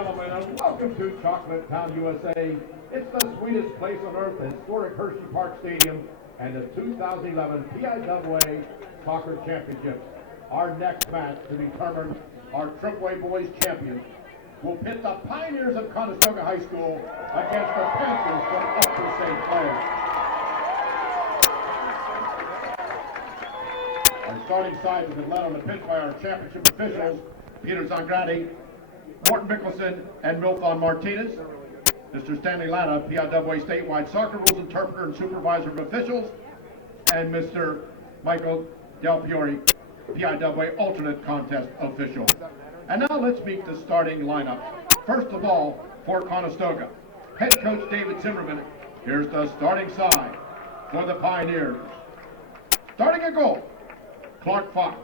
gentlemen, and welcome to Chocolate Town, USA. It's the sweetest place on earth, the historic Hershey Park Stadium, and the 2011 PIAA Soccer Championships. Our next match to determine our AAA boys champions will pit the Pioneers of Conestoga High School against the Panthers from Upper St. Clair. Our starting side has been led on the pitch by our championship officials, Peter Zangrati, Morton Mickelson, and Milthon Martinez. Mr. Stanley Latta, PIAA statewide soccer rules interpreter and supervisor of officials, and Mr. Michael Del Fiore, PIAA alternate contest official. And now let's meet the starting lineup. First of all, for Conestoga, head coach David Zimmerman. Here's the starting side for the Pioneers. Starting at goal, Clark Fox.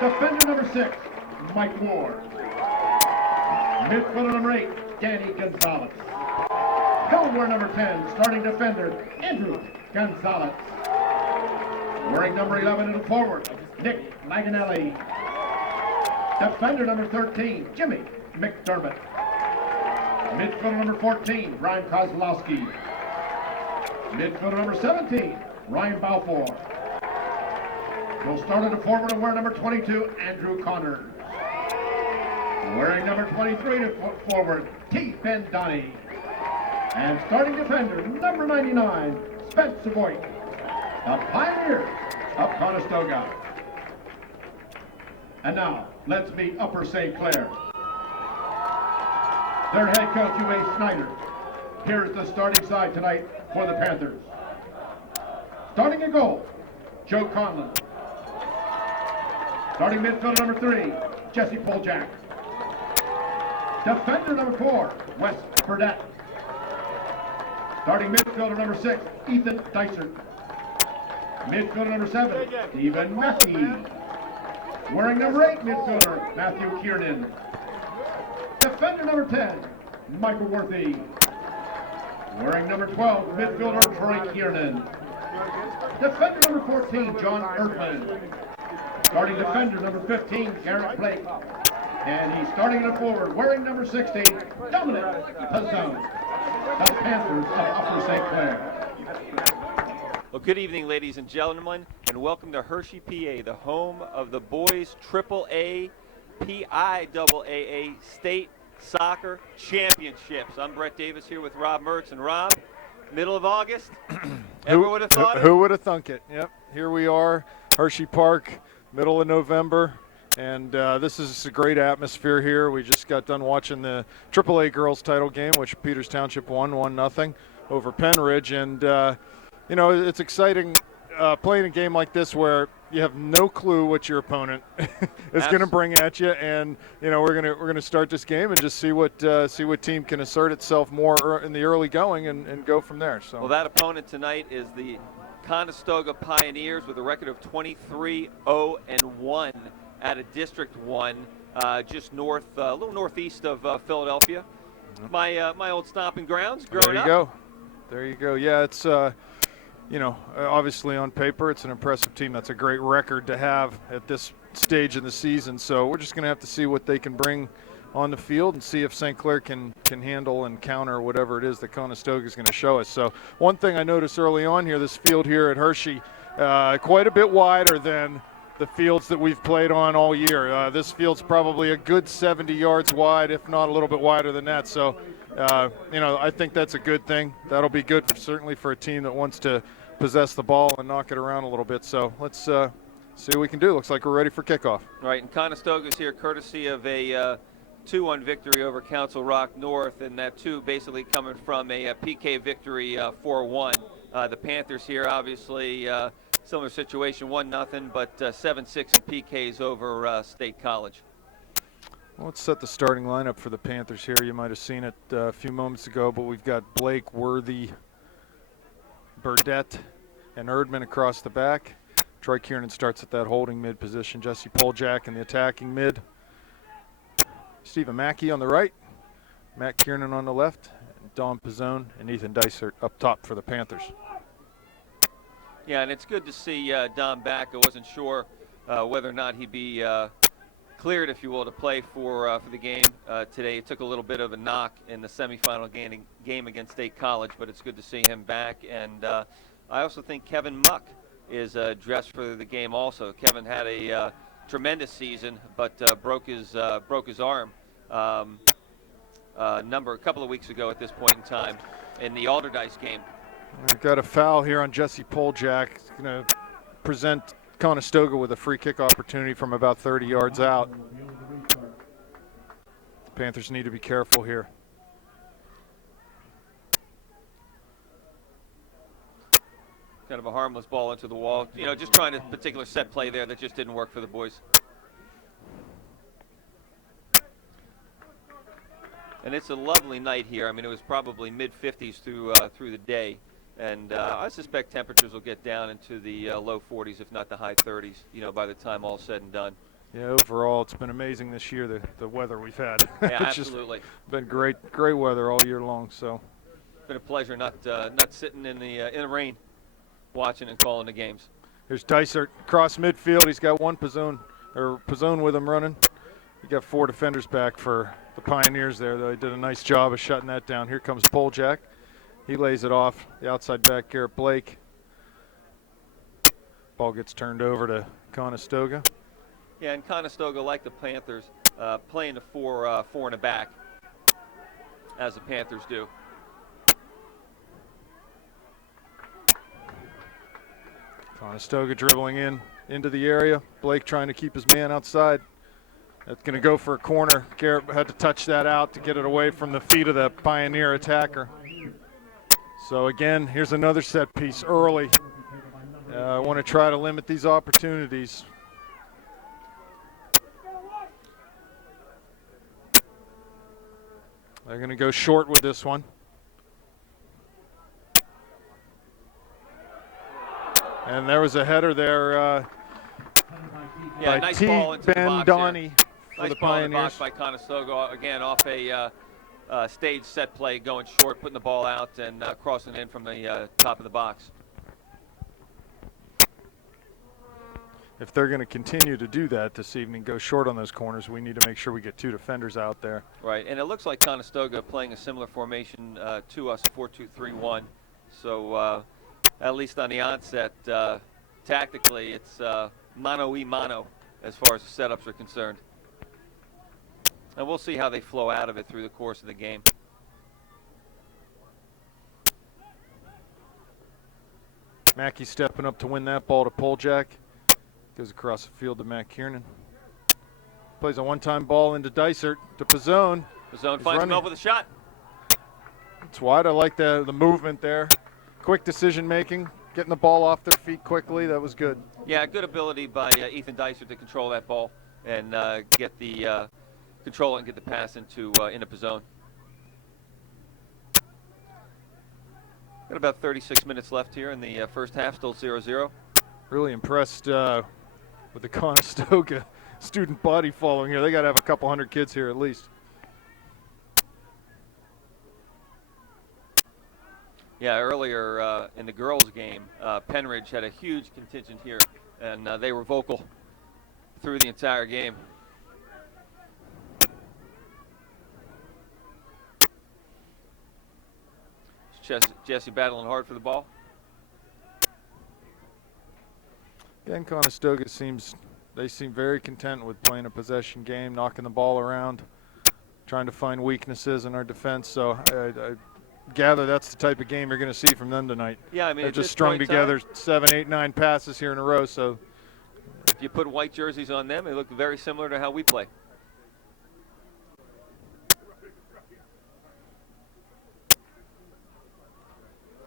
Defender number 6, Mike Ward. Midfielder number 8, Danny Gonzalez. Helmwear number 10, starting defender, Andrew Gonzalez. Wearing number 11 in forward, Nick Laganelli. Defender number 13, Jimmy McDermott. Midfielder number 14, Ryan Kozlowski. Midfielder number 17, Ryan Balfour. Will start at the forward and wear number 22, Andrew Connors. Wearing number 23 to forward, T. Bendani. And starting defender, number 99, Spencer Voigt. The Pioneers of Conestoga. And now, let's meet Upper St. Clair. Their head coach, U.A. Snyder. Here's the starting side tonight for the Panthers. Starting at goal, Joe Conlon. Starting midfielder number 3, Jesse Poljak. Defender number 4, Wes Burdett. Starting midfielder number 6, Ethan Dysert. Midfielder number 7, Stephen Mackey. Wearing number 8, midfielder Matthew Kiernan. Defender number 10, Michael Worthy. Wearing number 12, midfielder Troy Kiernan. Defender number 14, John Erdman. Starting defender number 15, Garrett Blake. And he's starting in the forward, wearing number 16, Dominic Pazone. The Panthers of Upper St. Clair. Well, good evening, ladies and gentlemen, and welcome to Hershey, PA, the home of the boys AAA, PIAA State Soccer Championships. I'm Brett Davis here with Rob Mertz. And Rob, middle of August, ever would have thought it? Who would have thunk it? Yep, here we are, Hershey Park, middle of November. And this is a great atmosphere here. We just got done watching the AAA girls title game, which Peters Township won 1-0 over Penridge. And, you know, it's exciting playing a game like this where you have no clue what your opponent is going to bring at you. And, you know, we're gonna start this game and just see what team can assert itself more in the early going and go from there. So. Well, that opponent tonight is the Conestoga Pioneers with a record of 23-0-1. Out of District 1, just north, a little northeast of Philadelphia. My old stomping grounds growing up. There you go. Yeah, it's, you know, obviously on paper it's an impressive team. That's a great record to have at this stage in the season. So we're just going to have to see what they can bring on the field and see if St. Clair can handle and counter whatever it is that Conestoga is going to show us. So one thing I noticed early on here, this field here at Hershey, quite a bit wider than the fields that we've played on all year. This field's probably a good 70 yards wide, if not a little bit wider than that. So, you know, I think that's a good thing. That'll be good, certainly for a team that wants to possess the ball and knock it around a little bit. So let's see what we can do. Looks like we're ready for kickoff. All right, and Conestoga's here courtesy of a 2-1 victory over Council Rock North, and that 2 basically coming from a PK victory 4-1. The Panthers here, obviously, similar situation, 1-0, but 7-6 in PKs over State College. Well, let's set the starting lineup for the Panthers here. You might have seen it a few moments ago, but we've got Blake, Worthy, Burdett, and Erdman across the back. Troy Kiernan starts at that holding mid position. Jesse Poljak in the attacking mid. Stephen Mackey on the right. Matt Kiernan on the left. Dom Pizzone and Ethan Dysert up top for the Panthers. Yeah, and it's good to see Dom back. I wasn't sure whether or not he'd be cleared, if you will, to play for the game today. It took a little bit of a knock in the semifinal game against State College, but it's good to see him back. And I also think Kevin Muck is dressed for the game also. Kevin had a tremendous season, but broke his arm a couple of weeks ago at this point in time in the Alderdice game. We've got a foul here on Jesse Poljak. He's going to present Conestoga with a free kick opportunity from about 30 yards out. The Panthers need to be careful here. Kind of a harmless ball into the wall. You know, just trying a particular set play there that just didn't work for the boys. And it's a lovely night here. I mean, it was probably mid-50s through the day. And I suspect temperatures will get down into the low 40s, if not the high 30s, you know, by the time all's said and done. Yeah, overall, it's been amazing this year, the weather we've had. Yeah, It's absolutely. just been great weather all year long. So It's been a pleasure not sitting in the rain, watching and calling the games. here's Dysart across midfield. He's got one Pizzone with him running. He got 4 defenders back for the Pioneers there. They did a nice job of shutting that down. Here comes Poljak. He lays it off. The outside back, Garrett Blake. Ball gets turned over to Conestoga. Yeah, and Conestoga, like the Panthers, playing the four in the back, as the Panthers do. Conestoga dribbling into the area. Blake trying to keep his man outside. That's going to go for a corner. Garrett had to touch that out to get it away from the feet of the Pioneer attacker. So again, here's another set piece early. I want to try to limit these opportunities. They're going to go short with this one. And there was a header there Yeah, by nice T. ball into the box here. Bendani for Nice the ball in the box Pioneers. by Conestoga, again off a stage set play, going short, putting the ball out and crossing in from the top of the box. If they're going to continue to do that this evening, go short on those corners, we need to make sure we get 2 defenders out there. Right, and it looks like Conestoga playing a similar formation to us, 4-2-3-1. So at least on the onset, tactically, it's mano-y-mano as far as the setups are concerned. And we'll see how they flow out of it through the course of the game. Mackey stepping up to win that ball to Poljak. Goes across the field to Matt Kiernan. Plays a one-time ball into Dysart to Pizzone. Pizzone finds himself with a shot. It's wide. I like the movement there. Quick decision-making, getting the ball off their feet quickly. That was good. Yeah, good ability by Ethan Dysart to control that ball and get the control it and get the pass into Pizzone. Got about 36 minutes left here in the first half, still 0-0. Really impressed with the Conestoga student body following here. They got to have a couple hundred kids here at least. Yeah, earlier in the girls' game, Penridge had a huge contingent here, and they were vocal through the entire game. Jesse battling hard for the ball. Again, Conestoga seem very content with playing a possession game, knocking the ball around, trying to find weaknesses in our defense. So I gather that's the type of game you're going to see from them tonight. Yeah, I mean, they've just strung together 7, 8, 9 passes here in a row. So if you put white jerseys on them, they look very similar to how we play.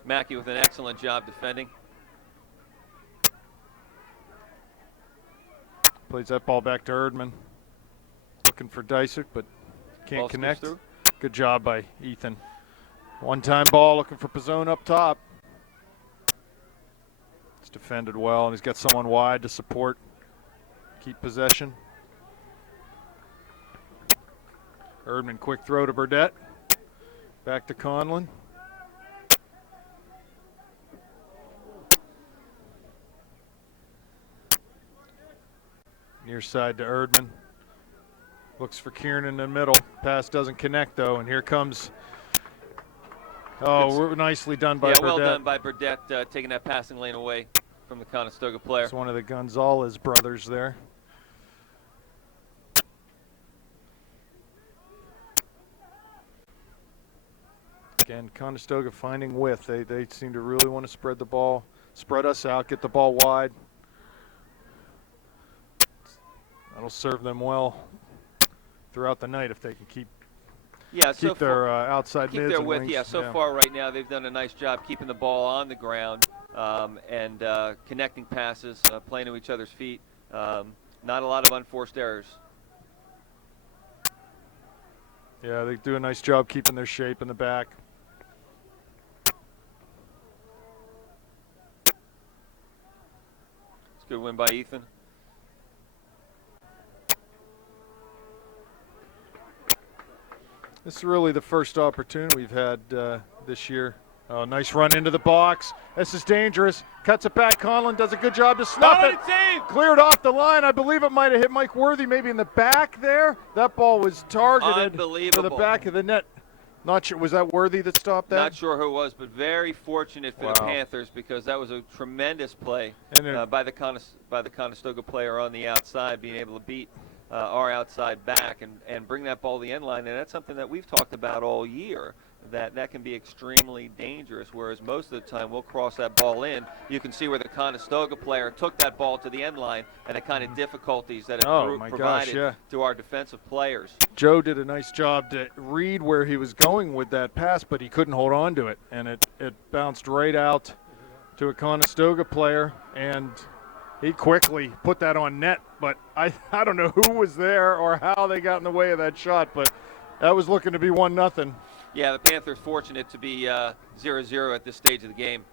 Mackey with an excellent job defending. Plays that ball back to Erdman. Looking for Dysart, but can't Ball connect. through. Good job by Ethan. One-time ball, looking for Pizzone up top. It's defended well, and he's got someone wide to support, keep possession. Erdman, quick throw to Burdett. Back to Conlon. Near side to Erdman. Looks for Kieran in the middle. Pass doesn't connect, though, and here comes. Oh, nicely done by Burdette. Well done by Burdette, taking that passing lane away from the Conestoga player. It's one of the Gonzalez brothers there. Again, Conestoga finding width. They seem to really want to spread the ball, spread us out, get the ball wide. That'll serve them well throughout the night if they can keep their outside mids and wings. Yeah, so far right now they've done a nice job keeping the ball on the ground and connecting passes, playing to each other's feet. Not a lot of unforced errors. Yeah, they do a nice job keeping their shape in the back. It's a good win by Ethan. This is really the first opportunity we've had this year. Oh, nice run into the box. This is dangerous. Cuts it back. Conlon does a good job to snuff it. Cleared off the line. I believe it might have hit Mike Worthy maybe in the back there. That ball was targeted to the back of the net. Not sure. Was that Worthy that stopped that? Not sure who it was, but very fortunate for the Panthers because that was a tremendous play by the Conestoga player on the outside, being able to beat our outside back and bring that ball to the end line. And that's something that we've talked about all year, that can be extremely dangerous, whereas most of the time we'll cross that ball in. You can see where the Conestoga player took that ball to the end line and the kind of difficulties that it provided to our defensive players. Joe did a nice job to read where he was going with that pass, but he couldn't hold on to it, and it bounced right out to a Conestoga player, and he quickly put that on net. But I don't know who was there or how they got in the way of that shot, but that was looking to be 1-0. Yeah, the Panthers fortunate to be 0-0 at this stage of the game.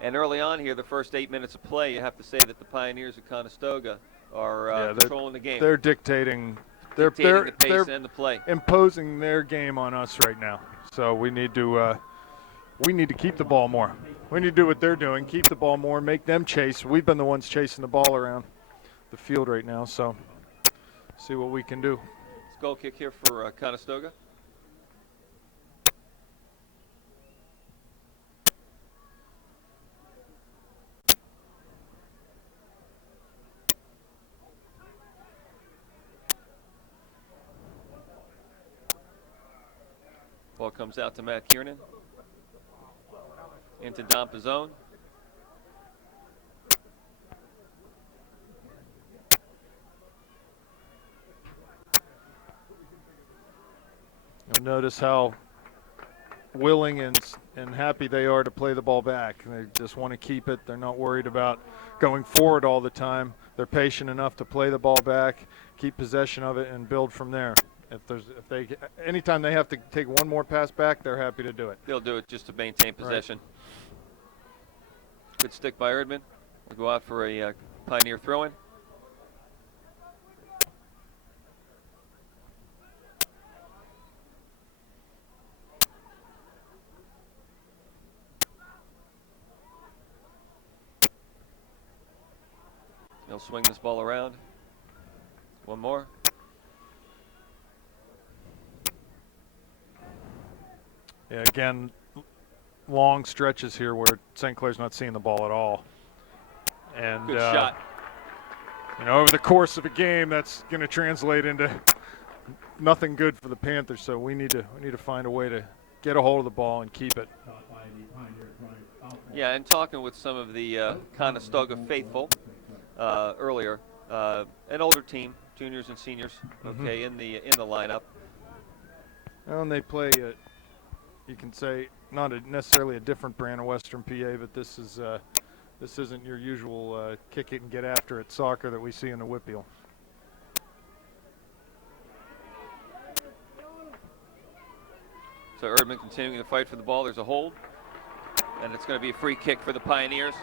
And early on here, the first 8 minutes of play, you have to say that the Pioneers of Conestoga are controlling the game. They're dictating the pace and the play. Imposing their game on us right now. So we need to keep the ball more. We need to do what they're doing, keep the ball more, make them chase. We've been the ones chasing the ball around the field right now, so see what we can do. It's goal kick here for Conestoga. Ball comes out to Matt Kiernan. Into Dom Pizzone. You'll notice how willing and happy they are to play the ball back. They just want to keep it. They're not worried about going forward all the time. They're patient enough to play the ball back, keep possession of it, and build from there. Anytime they have to take one more pass back, they're happy to do it. They'll do it just to maintain possession. Right. Good stick by Erdman. We'll go out for a Pioneer throw-in. He'll swing this ball around. One more. Yeah, again, long stretches here where St. Clair's not seeing the ball at all. And good shot. Over the course of a game, that's going to translate into nothing good for the Panthers. So we need to find a way to get a hold of the ball and keep it. Yeah, and talking with some of the Conestoga faithful earlier, an older team, juniors and seniors, in the lineup. And they play, you can say, not necessarily a different brand of Western PA, but this isn't your usual kick it and get after it soccer that we see in the Whitfield. So Erdman continuing to fight for the ball. There's a hold, and it's going to be a free kick for the Pioneers.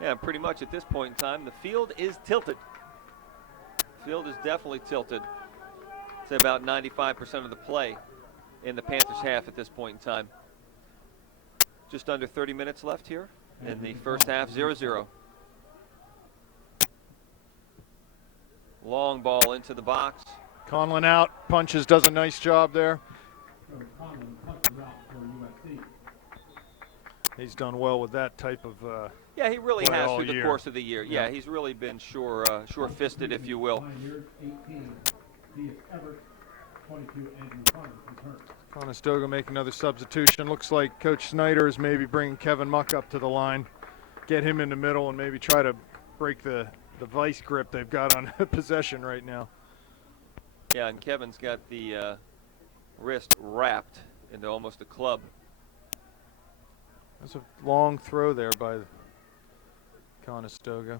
Yeah, pretty much at this point in time, the field is tilted. The field is definitely tilted. It's about 95% of the play in the Panthers half at this point in time. Just under 30 minutes left here in the first half, 0-0. Long ball into the box. Conlon out, punches, does a nice job there. He's done well with that type of yeah, he really play has all through the year. course of the year. Yeah, he's really been sure-fisted, if you will. Conestoga make another substitution. Looks like Coach Snyder is maybe bringing Kevin Muck up to the line, get him in the middle, and maybe try to break the vice grip they've got on possession right now. Yeah, and Kevin's got the wrist wrapped into almost a club. That's a long throw there by Conestoga.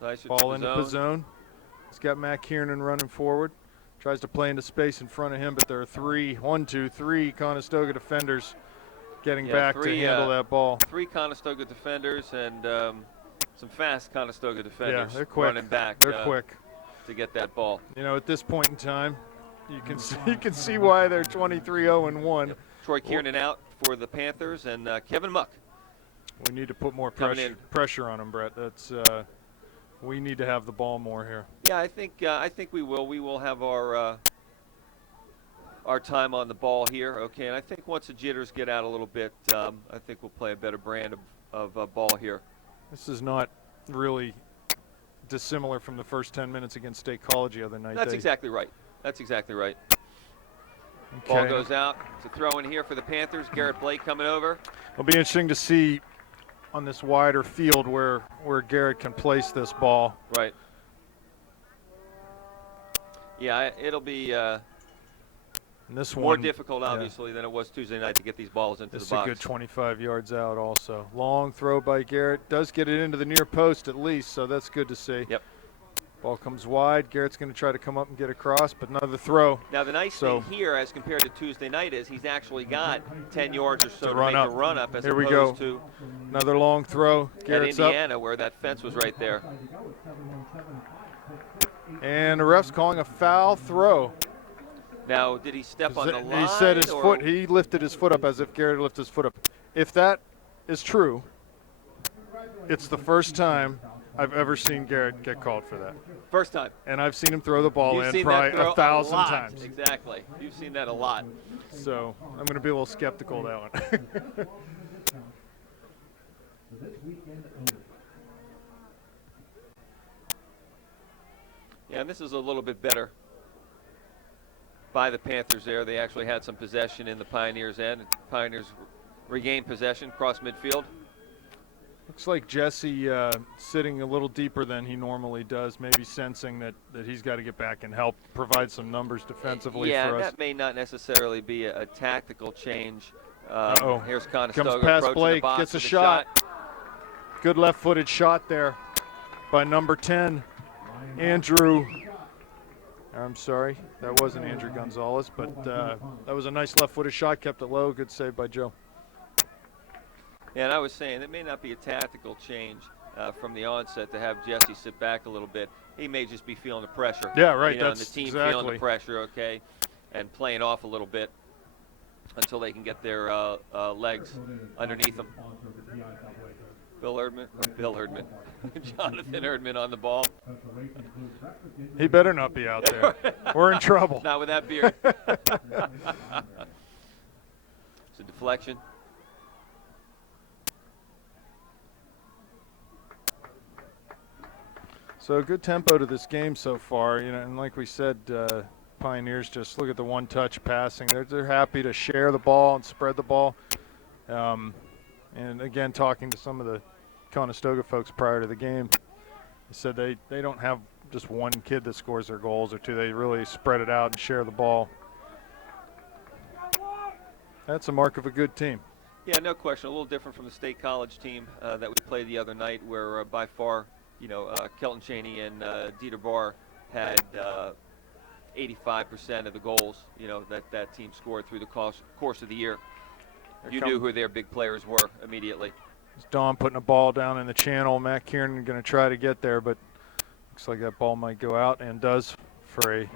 Nice Ball into the zone. He's got Matt Kiernan running forward. Tries to play into space in front of him, but there are three Conestoga defenders getting back to handle that ball. 3 Conestoga defenders and some fast Conestoga defenders. Yeah, they're quick. Running back. They're quick to get that ball. You know, at this point in time, you can see why they're 23-0-1. Yep. Troy Kiernan out for the Panthers, and Kevin Muck. We need to put more pressure on him, Brett. That's we need to have the ball more here. Yeah, I think we will. We will have our time on the ball here. Okay, and I think once the jitters get out a little bit, I think we'll play a better brand of ball here. This is not really dissimilar from the first 10 minutes against State College the other night. That's exactly right. That's exactly right. Okay. Ball goes out. It's a throw in here for the Panthers. Garrett Blake coming over. It'll be interesting to see on this wider field where Garrett can place this ball. Right. Yeah, it'll be more difficult, obviously, than it was Tuesday night to get these balls into the box. It's a good 25 yards out also. Long throw by Garrett. Does get it into the near post at least, so that's good to see. Yep. Ball comes wide. Garrett's going to try to come up and get across, but another throw. Now, the nice thing here, as compared to Tuesday night, is he's actually got 10 yards or so to make a run up, as opposed to another long throw. Garrett's at Indiana, where that fence was right there. And the ref's calling a foul throw. Now, did he step on the line? He said his foot. He lifted his foot up as if Garrett lifted his foot up. If that is true, it's the first time I've ever seen Garrett get called for that. First time. And I've seen him throw the ball in probably 1,000 times. Exactly. You've seen that a lot. So I'm going to be a little skeptical of that one. Yeah, and this is a little bit better by the Panthers there. They actually had some possession in the Pioneers' end. Pioneers regained possession across midfield. Looks like Jesse sitting a little deeper than he normally does, maybe sensing that he's got to get back and help provide some numbers defensively for us. Yeah, that may not necessarily be a tactical change. Here's Conestoga comes past approaching Blake, the box gets a with shot. Good left-footed shot there by number 10, Andrew. I'm sorry, that wasn't Andrew Gonzalez, but that was a nice left-footed shot, kept it low. Good save by Joe. Yeah, and I was saying it may not be a tactical change from the onset to have Jesse sit back a little bit. He may just be feeling the pressure. Yeah, right. You know, and the team feeling the pressure, okay, and playing off a little bit until they can get their legs underneath them. Jonathan Erdman on the ball. He better not be out there. We're in trouble. Not with that beard. It's a deflection. So good tempo to this game so far, you know, and like we said, Pioneers just look at the one-touch passing. They're happy to share the ball and spread the ball. And again, talking to some of the Conestoga folks prior to the game, they said they don't have just one kid that scores their goals or two. They really spread it out and share the ball. That's a mark of a good team. Yeah, no question. A little different from the State College team that we played the other night, where by far, you know, Kelton Cheney and Dieter Barr had 85% of the goals, you know, that team scored through the course of the year. You knew who their big players were immediately. It's Don putting a ball down in the channel. Matt Kiernan going to try to get there, but looks like that ball might go out, and does for a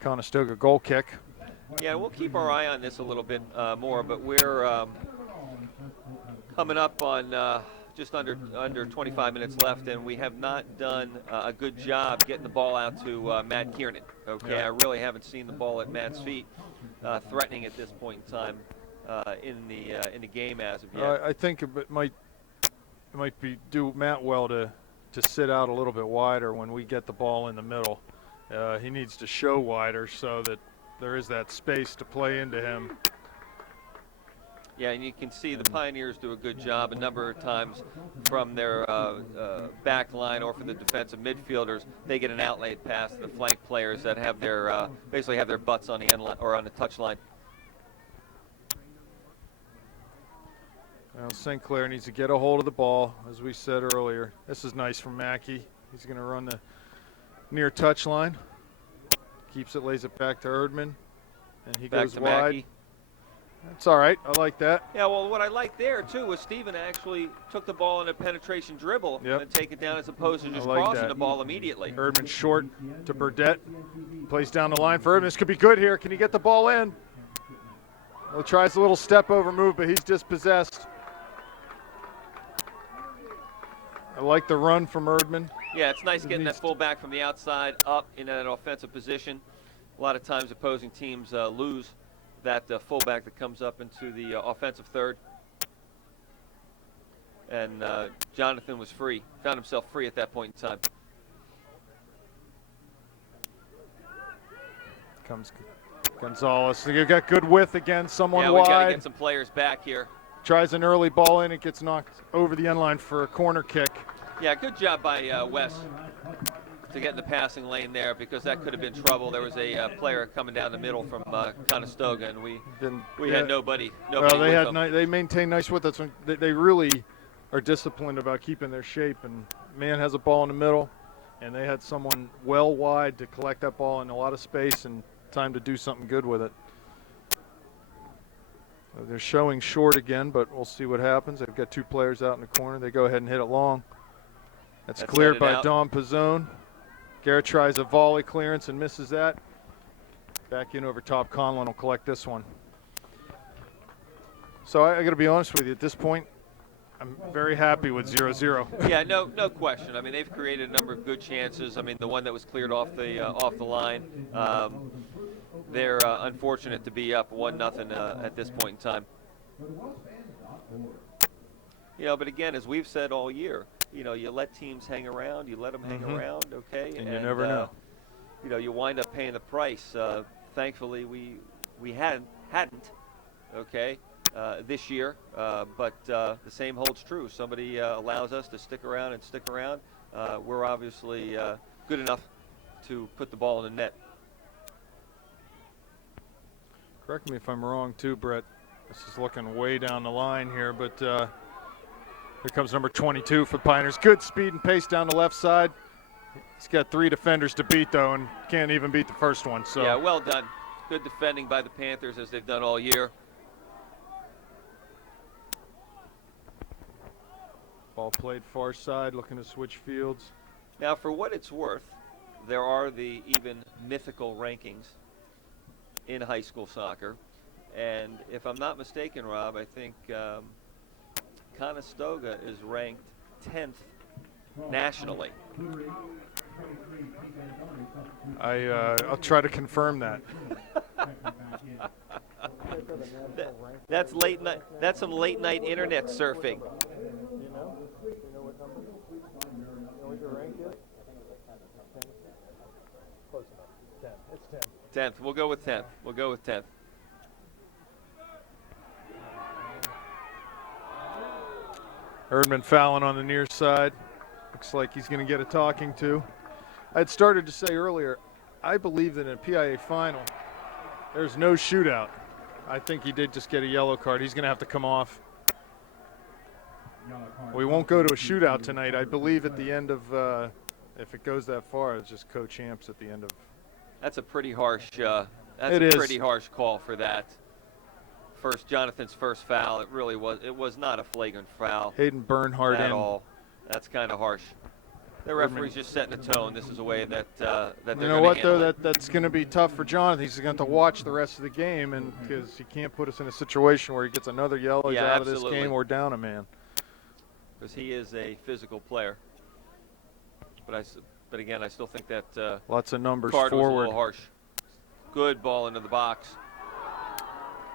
Conestoga goal kick. Yeah, we'll keep our eye on this a little bit more, but we're coming up on just under 25 minutes left, and we have not done a good job getting the ball out to Matt Kiernan. Okay, I really haven't seen the ball at Matt's feet, threatening at this point in time in the game as of yet. I think it might do Matt well to sit out a little bit wider when we get the ball in the middle. He needs to show wider so that there is that space to play into him. Yeah, and you can see the Pioneers do a good job a number of times from their back line or from the defensive midfielders. They get an outlet pass to the flank players that have their basically have their butts on the end line or on the touch line. Well, St. Clair needs to get a hold of the ball, as we said earlier. This is nice from Mackey. He's going to run the near touch line. Keeps it, lays it back to Erdman, and he Back goes to wide. Mackey. That's all right. I like that. Yeah, well, what I like there, too, was Steven actually took the ball in a penetration dribble and take it down as opposed to just crossing the ball immediately. Erdman short to Burdette. Plays down the line for Erdman. This could be good here. Can he get the ball in? Well, tries a little step over move, but he's dispossessed. I like the run from Erdman. Yeah, it's nice getting that fullback from the outside up in an offensive position. A lot of times opposing teams lose that fullback that comes up into the offensive third. And Jonathan was free, found himself free at that point in time. Comes Gonzalez. You've got good width again, someone wide. Yeah, we got to get some players back here. Tries an early ball in, it gets knocked over the end line for a corner kick. Yeah, good job by Wes to get in the passing lane there, because that could have been trouble. There was a player coming down the middle from Conestoga, and we had nobody. Well, they maintain nice width. That's when they really are disciplined about keeping their shape. And man has a ball in the middle, and they had someone well wide to collect that ball in a lot of space and time to do something good with it. They're showing short again, but we'll see what happens. They've got two players out in the corner. They go ahead and hit it long. That's cleared by Dom Pizzone. Garrett tries a volley clearance and misses that. Back in over top. Conlon will collect this one. So I got to be honest with you. At this point, I'm very happy with 0-0. Yeah, no question. I mean, they've created a number of good chances. I mean, the one that was cleared off the line. They're unfortunate to be up 1-0 at this point in time. You know, but again, as we've said all year, you know, you let teams hang around, you let them hang around, okay? And you never know. You know, you wind up paying the price. Thankfully, we hadn't, okay, this year. But the same holds true. Somebody allows us to stick around. We're obviously good enough to put the ball in the net. Correct me if I'm wrong, too, Brett. This is looking way down the line here, but here comes number 22 for the Pioneers. Good speed and pace down the left side. He's got 3 defenders to beat, though, and can't even beat the first one. So yeah, well done. Good defending by the Panthers, as they've done all year. Ball played far side, looking to switch fields. Now, for what it's worth, there are the even mythical rankings in high school soccer, and if I'm not mistaken, Rob, I think Conestoga is ranked 10th nationally. I'll try to confirm that. That's late night. That's some late night internet surfing. It's 10. 10th. We'll go with 10th. We'll go with 10th. Erdman fouling on the near side. Looks like he's going to get a talking to. I had started to say earlier, I believe that in a PIAA final, there's no shootout. I think he did just get a yellow card. He's going to have to come off. We won't go to a shootout tonight. I believe at the end of, if it goes that far, it's just co-champs at the end of. That's a pretty harsh. Pretty harsh call for that. Jonathan's first foul. It really was. It was not a flagrant foul. Hayden Bernhardt at all. That's kind of harsh. The referee's just setting the tone. This is a way that they're going to handle it. You know what, though? That's going to be tough for Jonathan. He's going to have to watch the rest of the game, and because he can't put us in a situation where he gets another yellow, he's out of this game, or down a man. because he is a physical player. But again, I still think that lots of numbers card was a forward. little harsh. Good ball into the box.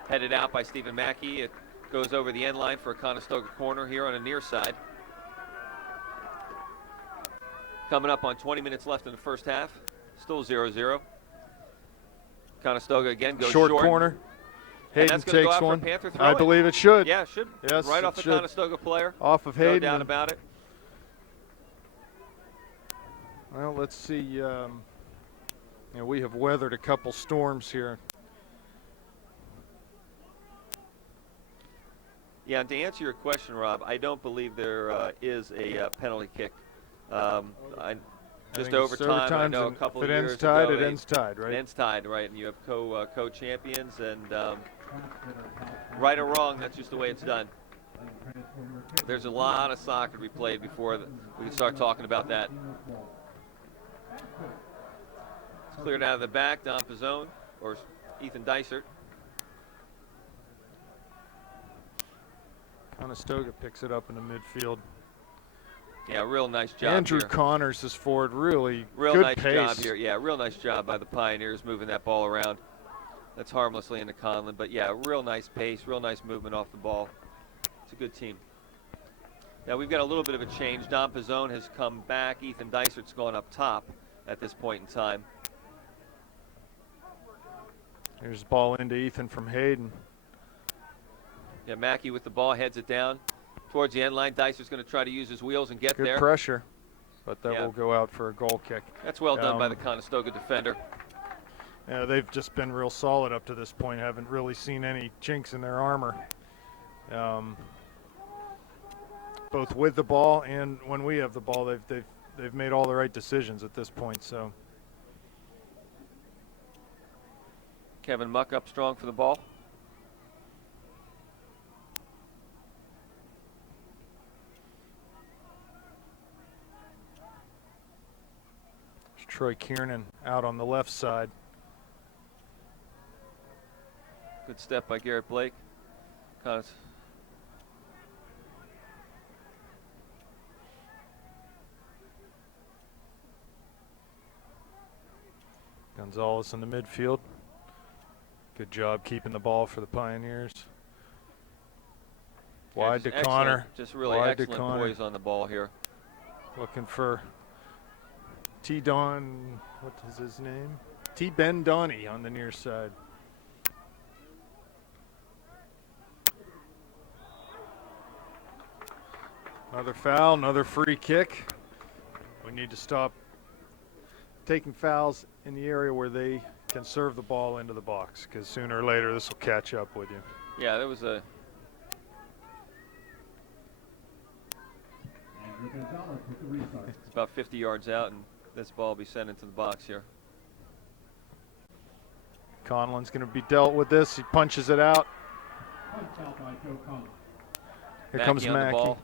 Headed out by Stephen Mackey. It goes over the end line for a Conestoga corner here on a near side. Coming up on 20 minutes left in the first half. Still 0-0. Conestoga again goes short. Corner. Hayden that's gonna takes go out for a one. Panther I throw-in. believe it should. Yeah, it should. Yes, right it off the should. Conestoga player. Off of No Hayden. doubt about it. Well, let's see. You know, we have weathered a couple storms here. Yeah, and to answer your question, Rob, I don't believe there is a penalty kick. Just overtime. I know a couple of years ago. It ends tied, right? It ends tied, right? And you have co-champions, and right or wrong, that's just the way it's done. There's a lot of soccer to be played before we can start talking about that. It's cleared out of the back. Don Pizzone, or Ethan Dysert. Conestoga picks it up in the midfield. Yeah, real nice job. Andrew here. Connors is forward, really real good nice pace. job here. Yeah, real nice job by the Pioneers moving that ball around. That's harmlessly into Conlon, but yeah, real nice pace, real nice movement off the ball. It's a good team. Now we've got a little bit of a change. Don Pizzone has come back. Ethan Dysert's gone up top at this point in time. Here's the ball into Ethan from Hayden. Yeah, Mackey with the ball, heads it down towards the end line. Dysert's going to try to use his wheels and get Good there. pressure, but that will go out for a goal kick. That's well done by the Conestoga defender. Yeah, they've just been real solid up to this point. Haven't really seen any chinks in their armor, both with the ball and when we have the ball. They've made all the right decisions at this point. So Kevin Muck up strong for the ball. Troy Kiernan out on the left side. Good step by Garrett Blake. Gonzalez in the midfield. Good job keeping the ball for the Pioneers. Wide to Connor. Just really excellent poise on the ball here. Looking for T-Don, what is his name? T-Ben Donnie on the near side. Another foul, another free kick. We need to stop taking fouls in the area where they can serve the ball into the box, because sooner or later this will catch up with you. Yeah, there was a... It's about 50 yards out, and this ball will be sent into the box here. Conlon's going to be dealt with this. He punches it out. Here comes Mackey.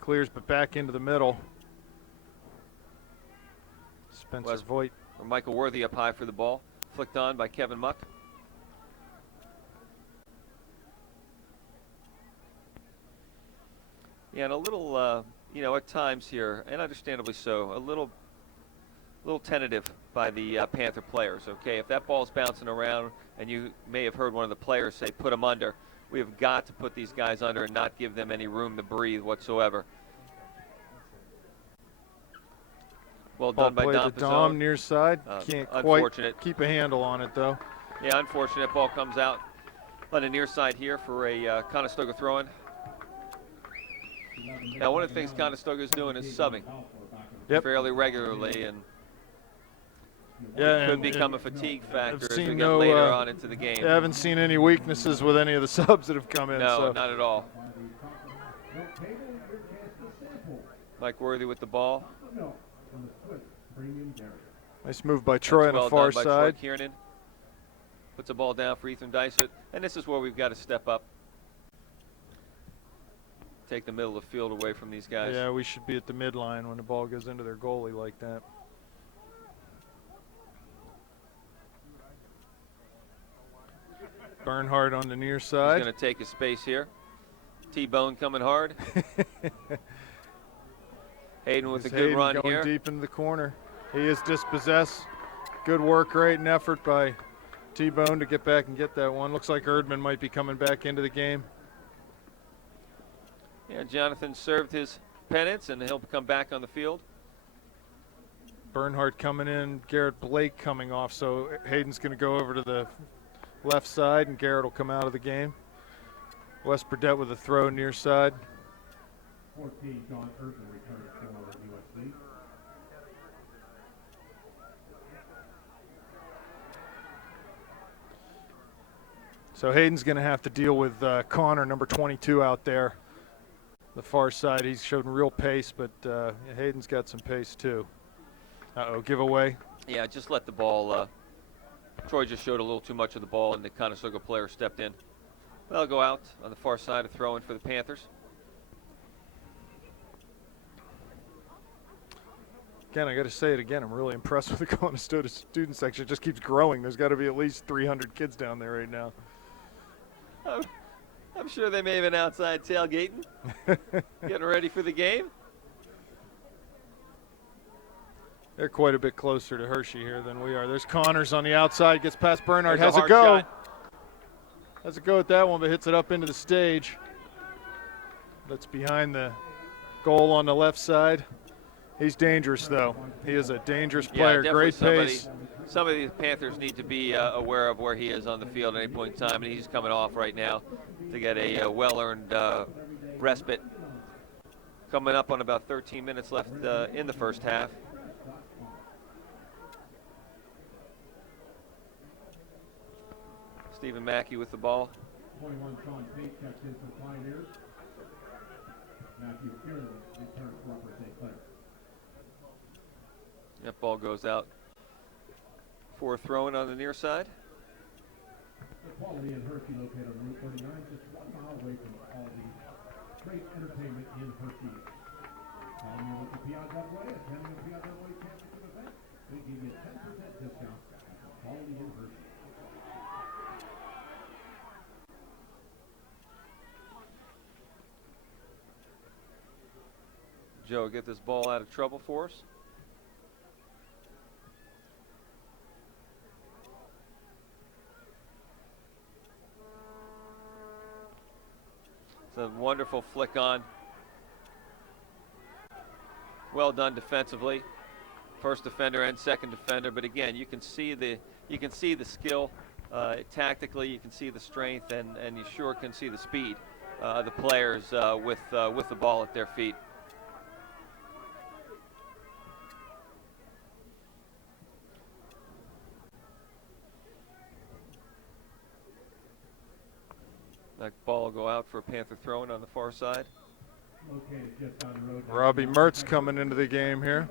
Clears, but back into the middle. Spencer Voigt. Or Michael Worthy up high for the ball. Flicked on by Kevin Muck. Yeah, and a little, you know, at times here, and understandably so, a little tentative by the Panther players, okay? If that ball's bouncing around, and you may have heard one of the players say, put them under, we have got to put these guys under and not give them any room to breathe whatsoever. Well done by Don Pizzone. Dom near side. Can't quite keep a handle on it, though. Yeah, unfortunate. Ball comes out on the near side here for a Conestoga throw-in. Now, one of the things Conestoga is doing is subbing fairly regularly, and it could become a fatigue factor as we get later on into the game. I haven't seen any weaknesses with any of the subs that have come in. No, so. not at all. Mike Worthy with the ball. Nice move by Troy on the far side. Troy Kiernan puts the ball down for Ethan Dysert, and this is where we've got to step up. Take the middle of the field away from these guys. Yeah, we should be at the midline when the ball goes into their goalie like that. Bernhardt on the near side. He's going to take his space here. T-Bone coming hard. Hayden with a good Hayden run going here. deep into the corner. He is dispossessed. Good work rate and effort by T-Bone to get back and get that one. Looks like Erdman might be coming back into the game. Yeah, Jonathan served his penance, and he'll come back on the field. Bernhardt coming in, Garrett Blake coming off, so Hayden's going to go over to the left side, and Garrett will come out of the game. Wes Burdett with a throw near side. 14, John Erdman returns for USC. So Hayden's going to have to deal with Connor, number 22, out there. The far side, he's showed real pace, but Hayden's got some pace too. Uh-oh, giveaway. Yeah, just let the ball. Troy just showed a little too much of the ball, and the Conestoga player stepped in. They'll go out on the far side, a throw in for the Panthers. Again, I got to say it again. I'm really impressed with the Conestoga student section. It just keeps growing. There's got to be at least 300 kids down there right now. I'm sure they may have been outside tailgating, getting ready for the game. They're quite a bit closer to Hershey here than we are. There's Connors on the outside, gets past Bernhardt, There's has a a go. hard shot. Has a go at that one, but hits it up into the stage. That's behind the goal on the left side. He's dangerous, though. He is a dangerous player, Yeah, great definitely pace. Some of these Panthers need to be aware of where he is on the field at any point in time, and he's coming off right now to get a well-earned respite. Coming up on about 13 minutes left in the first half. Stephen Mackey with the ball. 21, Sean Pate checks in for the Pioneers. Matthew Kieran returns for Upper St. Clair. That ball goes out for a throw-in on the near side. The Quality in Hershey, located on Route 39, just 1 mile away from Quality Trade Entertainment in Hershey. Calling you with the PIAA, attending the PIAA Championship event, we give you a 10% discount at Quality in Hershey. Joe, get this ball out of trouble for us. It's a wonderful flick on. Well done defensively. First defender and second defender, but again, you can see the skill tactically. You can see the strength, and you sure can see the speed. The players with the ball at their feet. That ball will go out for a Panther throw-in on the far side. Located just down the road. Robbie Mertz coming into the game here.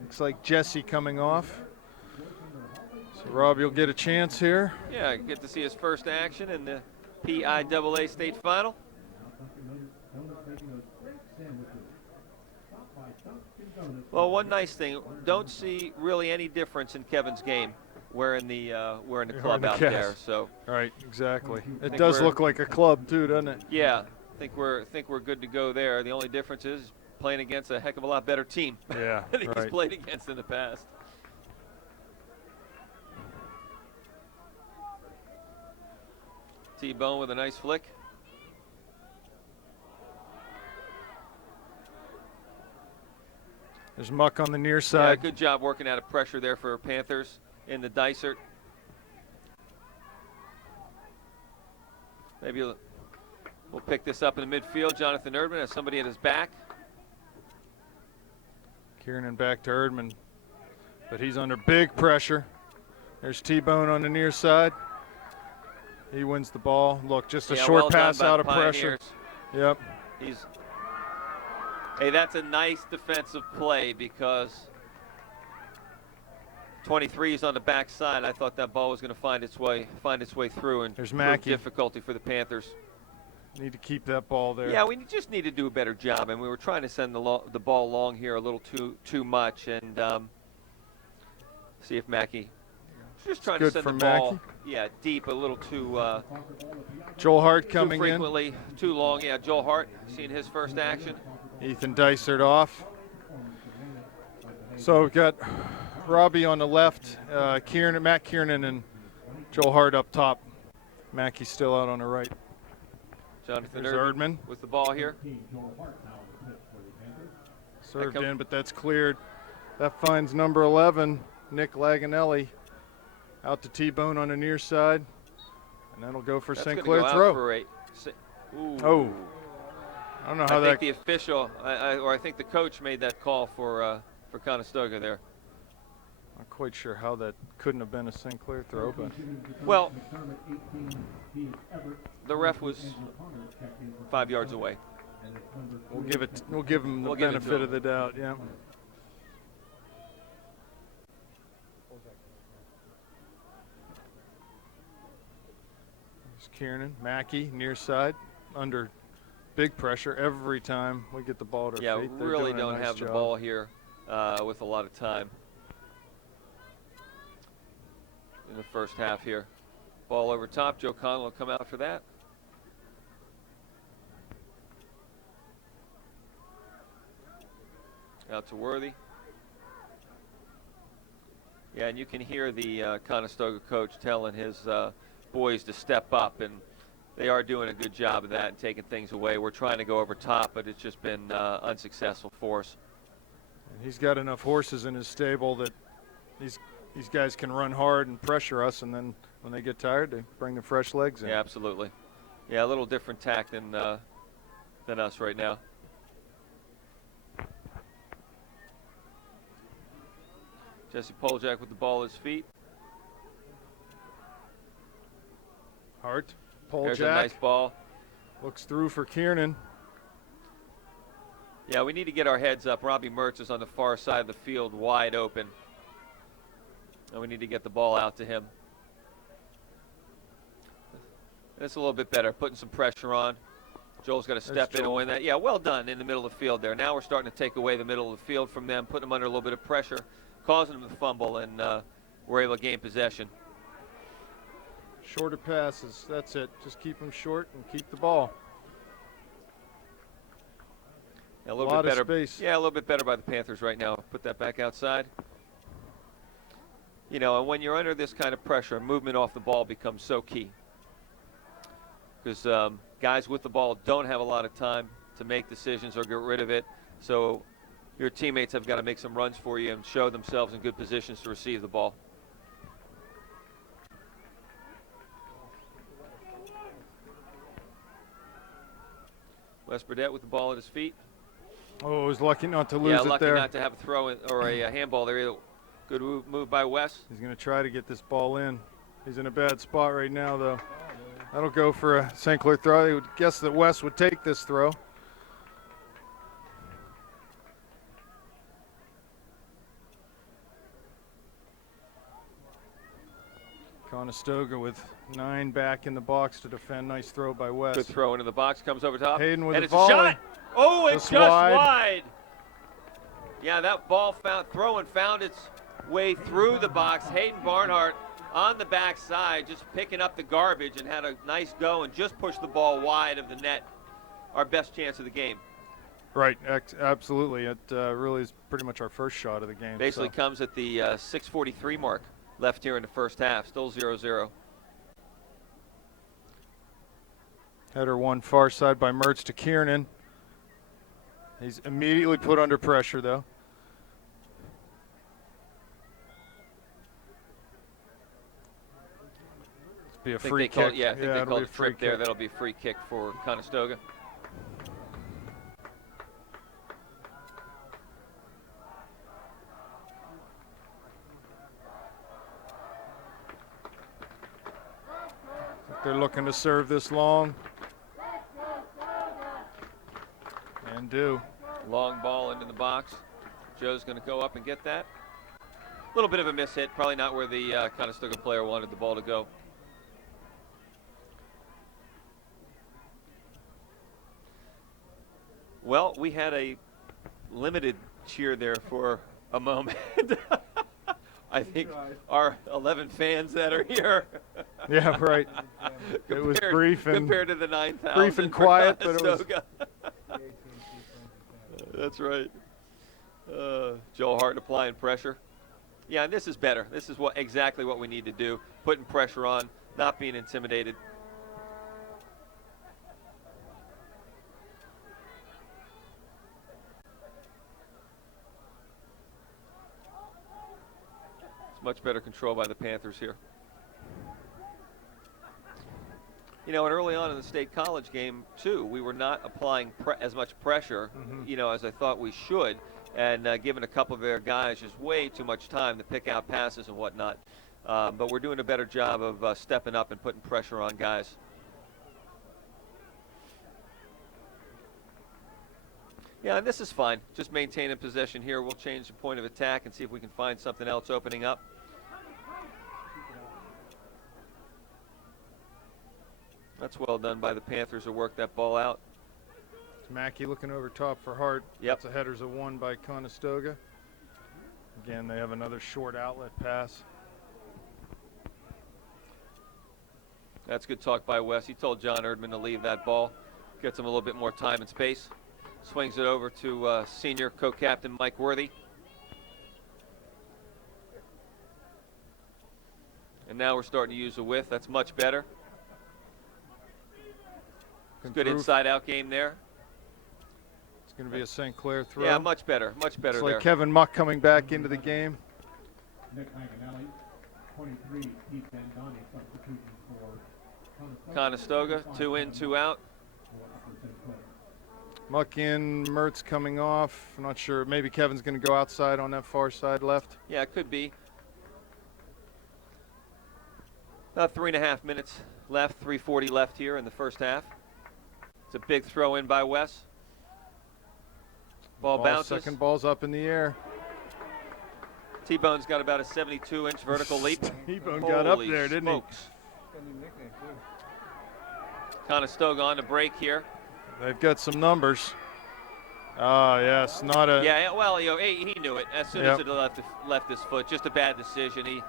Looks like Jesse coming off. So Robbie will get a chance here. Yeah, get to see his first action in the PIAA state final. Well, one nice thing, don't see really any difference in Kevin's game. We're in the club out there, so. Right, exactly. It think does we're- look like a club too, doesn't it? Yeah, I think we're good to go there. The only difference is playing against a heck of a lot better team Yeah, than he's right. played against in the past. T-Bone with a nice flick. There's Muck on the near Yeah, side. good job working out of pressure there for Panthers in the Dysart. Maybe we'll pick this up in the midfield. Jonathan Erdman has somebody at his back. Kiernan back to Erdman, but he's under big pressure. There's T-Bone on the near side. He wins the ball. Look, just a Yeah, short well done pass by out the of pressure. Pioneers. Yep. Hey, that's a nice defensive play because 23 is on the backside. I thought that ball was going to find its way through, and There's prove Mackey. difficulty for the Panthers. Need to keep that ball there. Yeah, we just need to do a better job, and we were trying to send the ball long here a little too much, and see if Mackey just trying to Good send for the ball Mackey. deep, a little too Joel Hart too coming in. frequently, too long. Yeah, Joel Hart, seeing his first action. Ethan Dysert off. So we've got Robbie on the left, Matt Kiernan, and Joel Hart up top. Mackey's still out on the right. Jonathan There's Erdman Erdman. with the ball here. Served in, but that's cleared. That finds number 11, Nick Laganelli, out to T-bone on the near side. And that'll go for That's St. gonna Clair go out throw. for Oh. I don't know how I that. think the official, or I think the coach made that call for Conestoga there. Not quite sure how that couldn't have been a St. Clair throw, but Well, the ref was 5 yards away. we'll give him the benefit of the doubt. Yeah. There's Kiernan, Mackey near side, under big pressure every time we get the ball to Yeah, feet. we They're really doing a don't nice have the job. ball here with a lot of time in the first half here. Ball over top. Joe Connell will come out for that. Out to Worthy. Yeah, and you can hear the Conestoga coach telling his boys to step up, and they are doing a good job of that and taking things away. We're trying to go over top, but it's just been unsuccessful for us. And he's got enough horses in his stable that these guys can run hard and pressure us, and then when they get tired, they bring the fresh legs in. Yeah, absolutely. Yeah, a little different tack than us right now. Jesse Poljak with the ball at his feet. Hart, There's a Poljak, nice ball. looks through for Kiernan. Yeah, we need to get our heads up. Robbie Mertz is on the far side of the field, wide open. And we need to get the ball out to him. That's a little bit better, putting some pressure on. Joel's got to step in and win that. Yeah, well done in the middle of the field there. Now we're starting to take away the middle of the field from them, putting them under a little bit of pressure, causing them to fumble, and we're able to gain possession. Shorter passes, that's it. Just keep them short and keep the ball. Yeah, a little lot bit of better. space. Yeah, a little bit better by the Panthers right now. Put that back outside. You know, and when you're under this kind of pressure, movement off the ball becomes so key. Because guys with the ball don't have a lot of time to make decisions or get rid of it. So your teammates have got to make some runs for you and show themselves in good positions to receive the ball. Wes Burdett with the ball at his feet. Oh, he's lucky not to lose Yeah, it lucky there. not to have a throw in, or a handball there either. Good move by Wes. He's going to try to get this ball in. He's in a bad spot right now, though. That'll go for a St. Clair throw. I would guess that Wes would take this throw. Conestoga with 9 back in the box to defend. Nice throw by Wes. Good throw into the box, comes over top. Hayden with and the it's volley. a shot. Oh, it's Just just wide. wide. Yeah, that ball found its way through the box. Hayden Barnhart on the backside, just picking up the garbage, and had a nice go and just pushed the ball wide of the net. Our best chance of the game. Right, absolutely. It really is pretty much our first shot of the game. Basically comes at the 6:43 mark left here in the first half. Still 0-0. Header one far side by Mertz to Kiernan. He's immediately put under pressure, though. It'll be a free kick. Yeah, I think they it'll called be a a free trip there. kick. That'll be a free kick for Conestoga. They're looking to serve this long. And do. Long ball into the box. Joe's going to go up and get that. A little bit of a miss hit. Probably not where the Conestoga player wanted the ball to go. Well, we had a limited cheer there for a moment. I think our 11 fans that are here. Yeah, right. It was brief and compared to the 9,000. brief and quiet, but it was. That's right. Joe Hart applying pressure. Yeah, and this is better. This is exactly what we need to do. Putting pressure on, not being intimidated. It's much better control by the Panthers here. You know, and early on in the state college game, too, we were not applying as much pressure, you know, as I thought we should, and giving a couple of their guys just way too much time to pick out passes and whatnot. But we're doing a better job of stepping up and putting pressure on guys. Yeah, and this is fine. Just maintaining possession here. We'll change the point of attack and see if we can find something else opening up. That's well done by the Panthers to work that ball out. It's Mackey looking over top for Hart. Yep. That's a headers of 1 by Conestoga. Again, they have another short outlet pass. That's good talk by Wes. He told John Erdman to leave that ball. Gets him a little bit more time and space. Swings it over to senior co-captain Mike Worthy. And now we're starting to use the width. That's much better. Good inside-out game there. It's going to be a St. Clair throw. Yeah, much better there. It's like Kevin Muck coming back into the game. Nick Manganelli, 23, Keith Bandani substituting for Conestoga, 2 in, 2 out. Muck in, Mertz coming off. I'm not sure. Maybe Kevin's going to go outside on that far side left. Yeah, it could be. About 3.5 minutes left, 3:40 left here in the first half. It's a big throw in by Wes. Ball bounces. Second ball's up in the air. T-Bone's got about a 72-inch vertical leap. T-Bone got up there, didn't smokes. Conestoga on the break here. They've got some numbers. Ah, yes, not a. Yeah, well, you know, he knew it as soon as it left his foot. Just a bad decision. He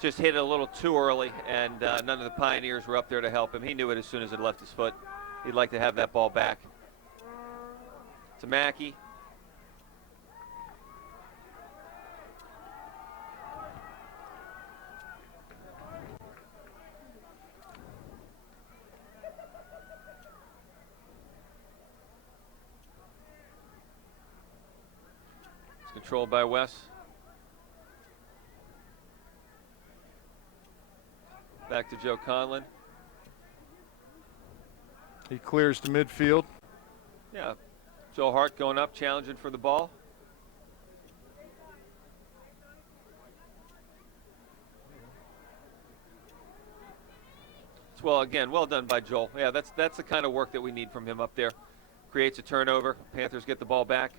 just hit it a little too early, and none of the Pioneers were up there to help him. He knew it as soon as it left his foot. He'd like to have that ball back. To Mackey. It's controlled by Wes. Back to Joe Conlon. He clears to midfield. Yeah. Joe Hart going up, challenging for the ball. It's well done by Joel. Yeah, that's the kind of work that we need from him up there. Creates a turnover. Panthers get the ball back.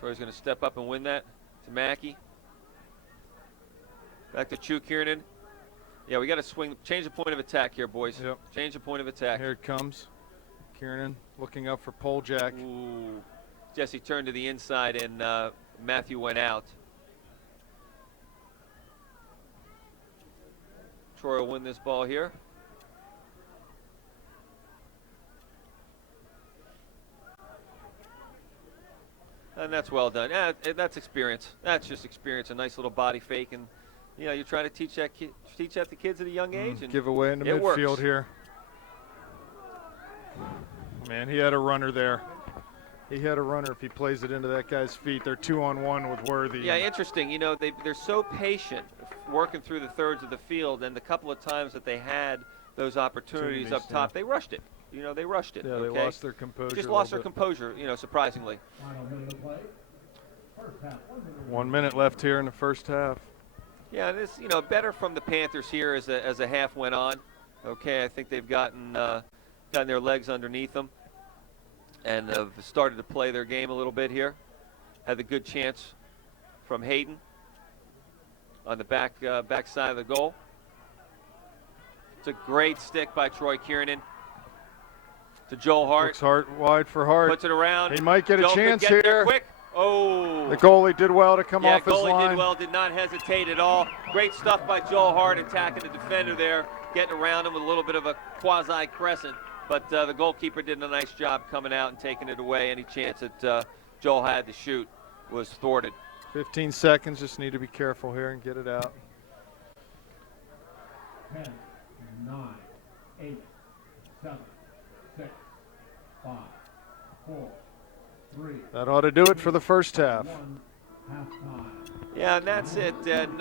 Troy's going to step up and win that to Mackey. Back to Chu Kiernan. Yeah, we got to swing, change the point of attack here, boys. Yep. Change the point of attack. Here it comes. Kiernan looking up for Poljak. Ooh. Jesse turned to the inside and Matthew went out. Troy will win this ball here. And that's well done. Yeah, that's experience. That's just experience. A nice little body fake, and you know you're trying to teach that to kids at a young age. And give away in the midfield here. Man, he had a runner there. He had a runner. If he plays it into that guy's feet, they're 2-on-1 with Worthy. Yeah, interesting. You know, they're so patient working through the thirds of the field, and the couple of times that they had those opportunities up top, they rushed it. You know, they rushed it. Yeah, okay? they lost their composure. Just lost their composure, you know, surprisingly. 1 minute left here in the first half. Yeah, this, you know, better from the Panthers here as a half went on. Okay, I think they've gotten their legs underneath them and have started to play their game a little bit here. Had a good chance from Hayden. on the back side of the goal. It's a great stick by Troy Kiernan to Joel Hart. Looks Hart wide for Hart. Puts it around. He might get a Joel chance could get there here. Quick. Oh. The goalie did well to come off his line. Yeah, goalie did well, did not hesitate at all. Great stuff by Joel Hart attacking the defender there, getting around him with a little bit of a quasi-crescent. But the goalkeeper did a nice job coming out and taking it away. Any chance that Joel had to shoot was thwarted. 15 seconds, just need to be careful here and get it out. 10, 9, 8, 7, 6, 5, 4, 3. That ought to do it for the first half. 1, halftime. Yeah, and that's it. And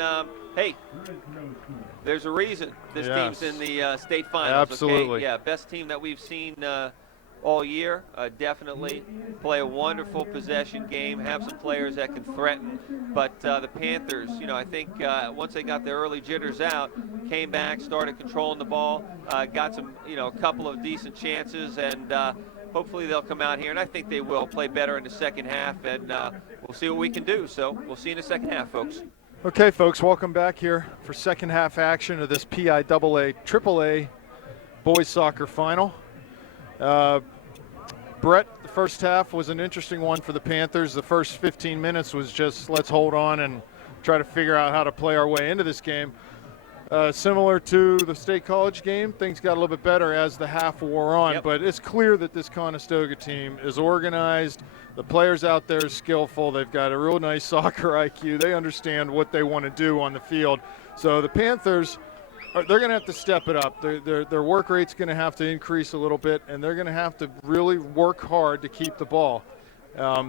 hey, There is no score. there's a reason this Yes. team's in the state finals. Absolutely. Okay? Yeah, best team that we've seen all year. Definitely play a wonderful possession game. Have some players that can threaten. But the Panthers, you know, I think once they got their early jitters out, came back, started controlling the ball, got some, you know, a couple of decent chances, and hopefully they'll come out here, and I think they will play better in the second half, and we'll see what we can do. So we'll see you in the second half, folks. Okay, folks, welcome back here for second half action of this PIAA AAA boys soccer final. Brett, the first half was an interesting one for the Panthers. The first 15 minutes was just let's hold on and try to figure out how to play our way into this game. Similar to the State College game, things got a little bit better as the half wore on, Yep. but it's clear that this Conestoga team is organized. The players out there are skillful. They've got a real nice soccer IQ. They understand what they want to do on the field. So the Panthers, they're going to have to step it up. Their work rate's going to have to increase a little bit, and they're going to have to really work hard to keep the ball.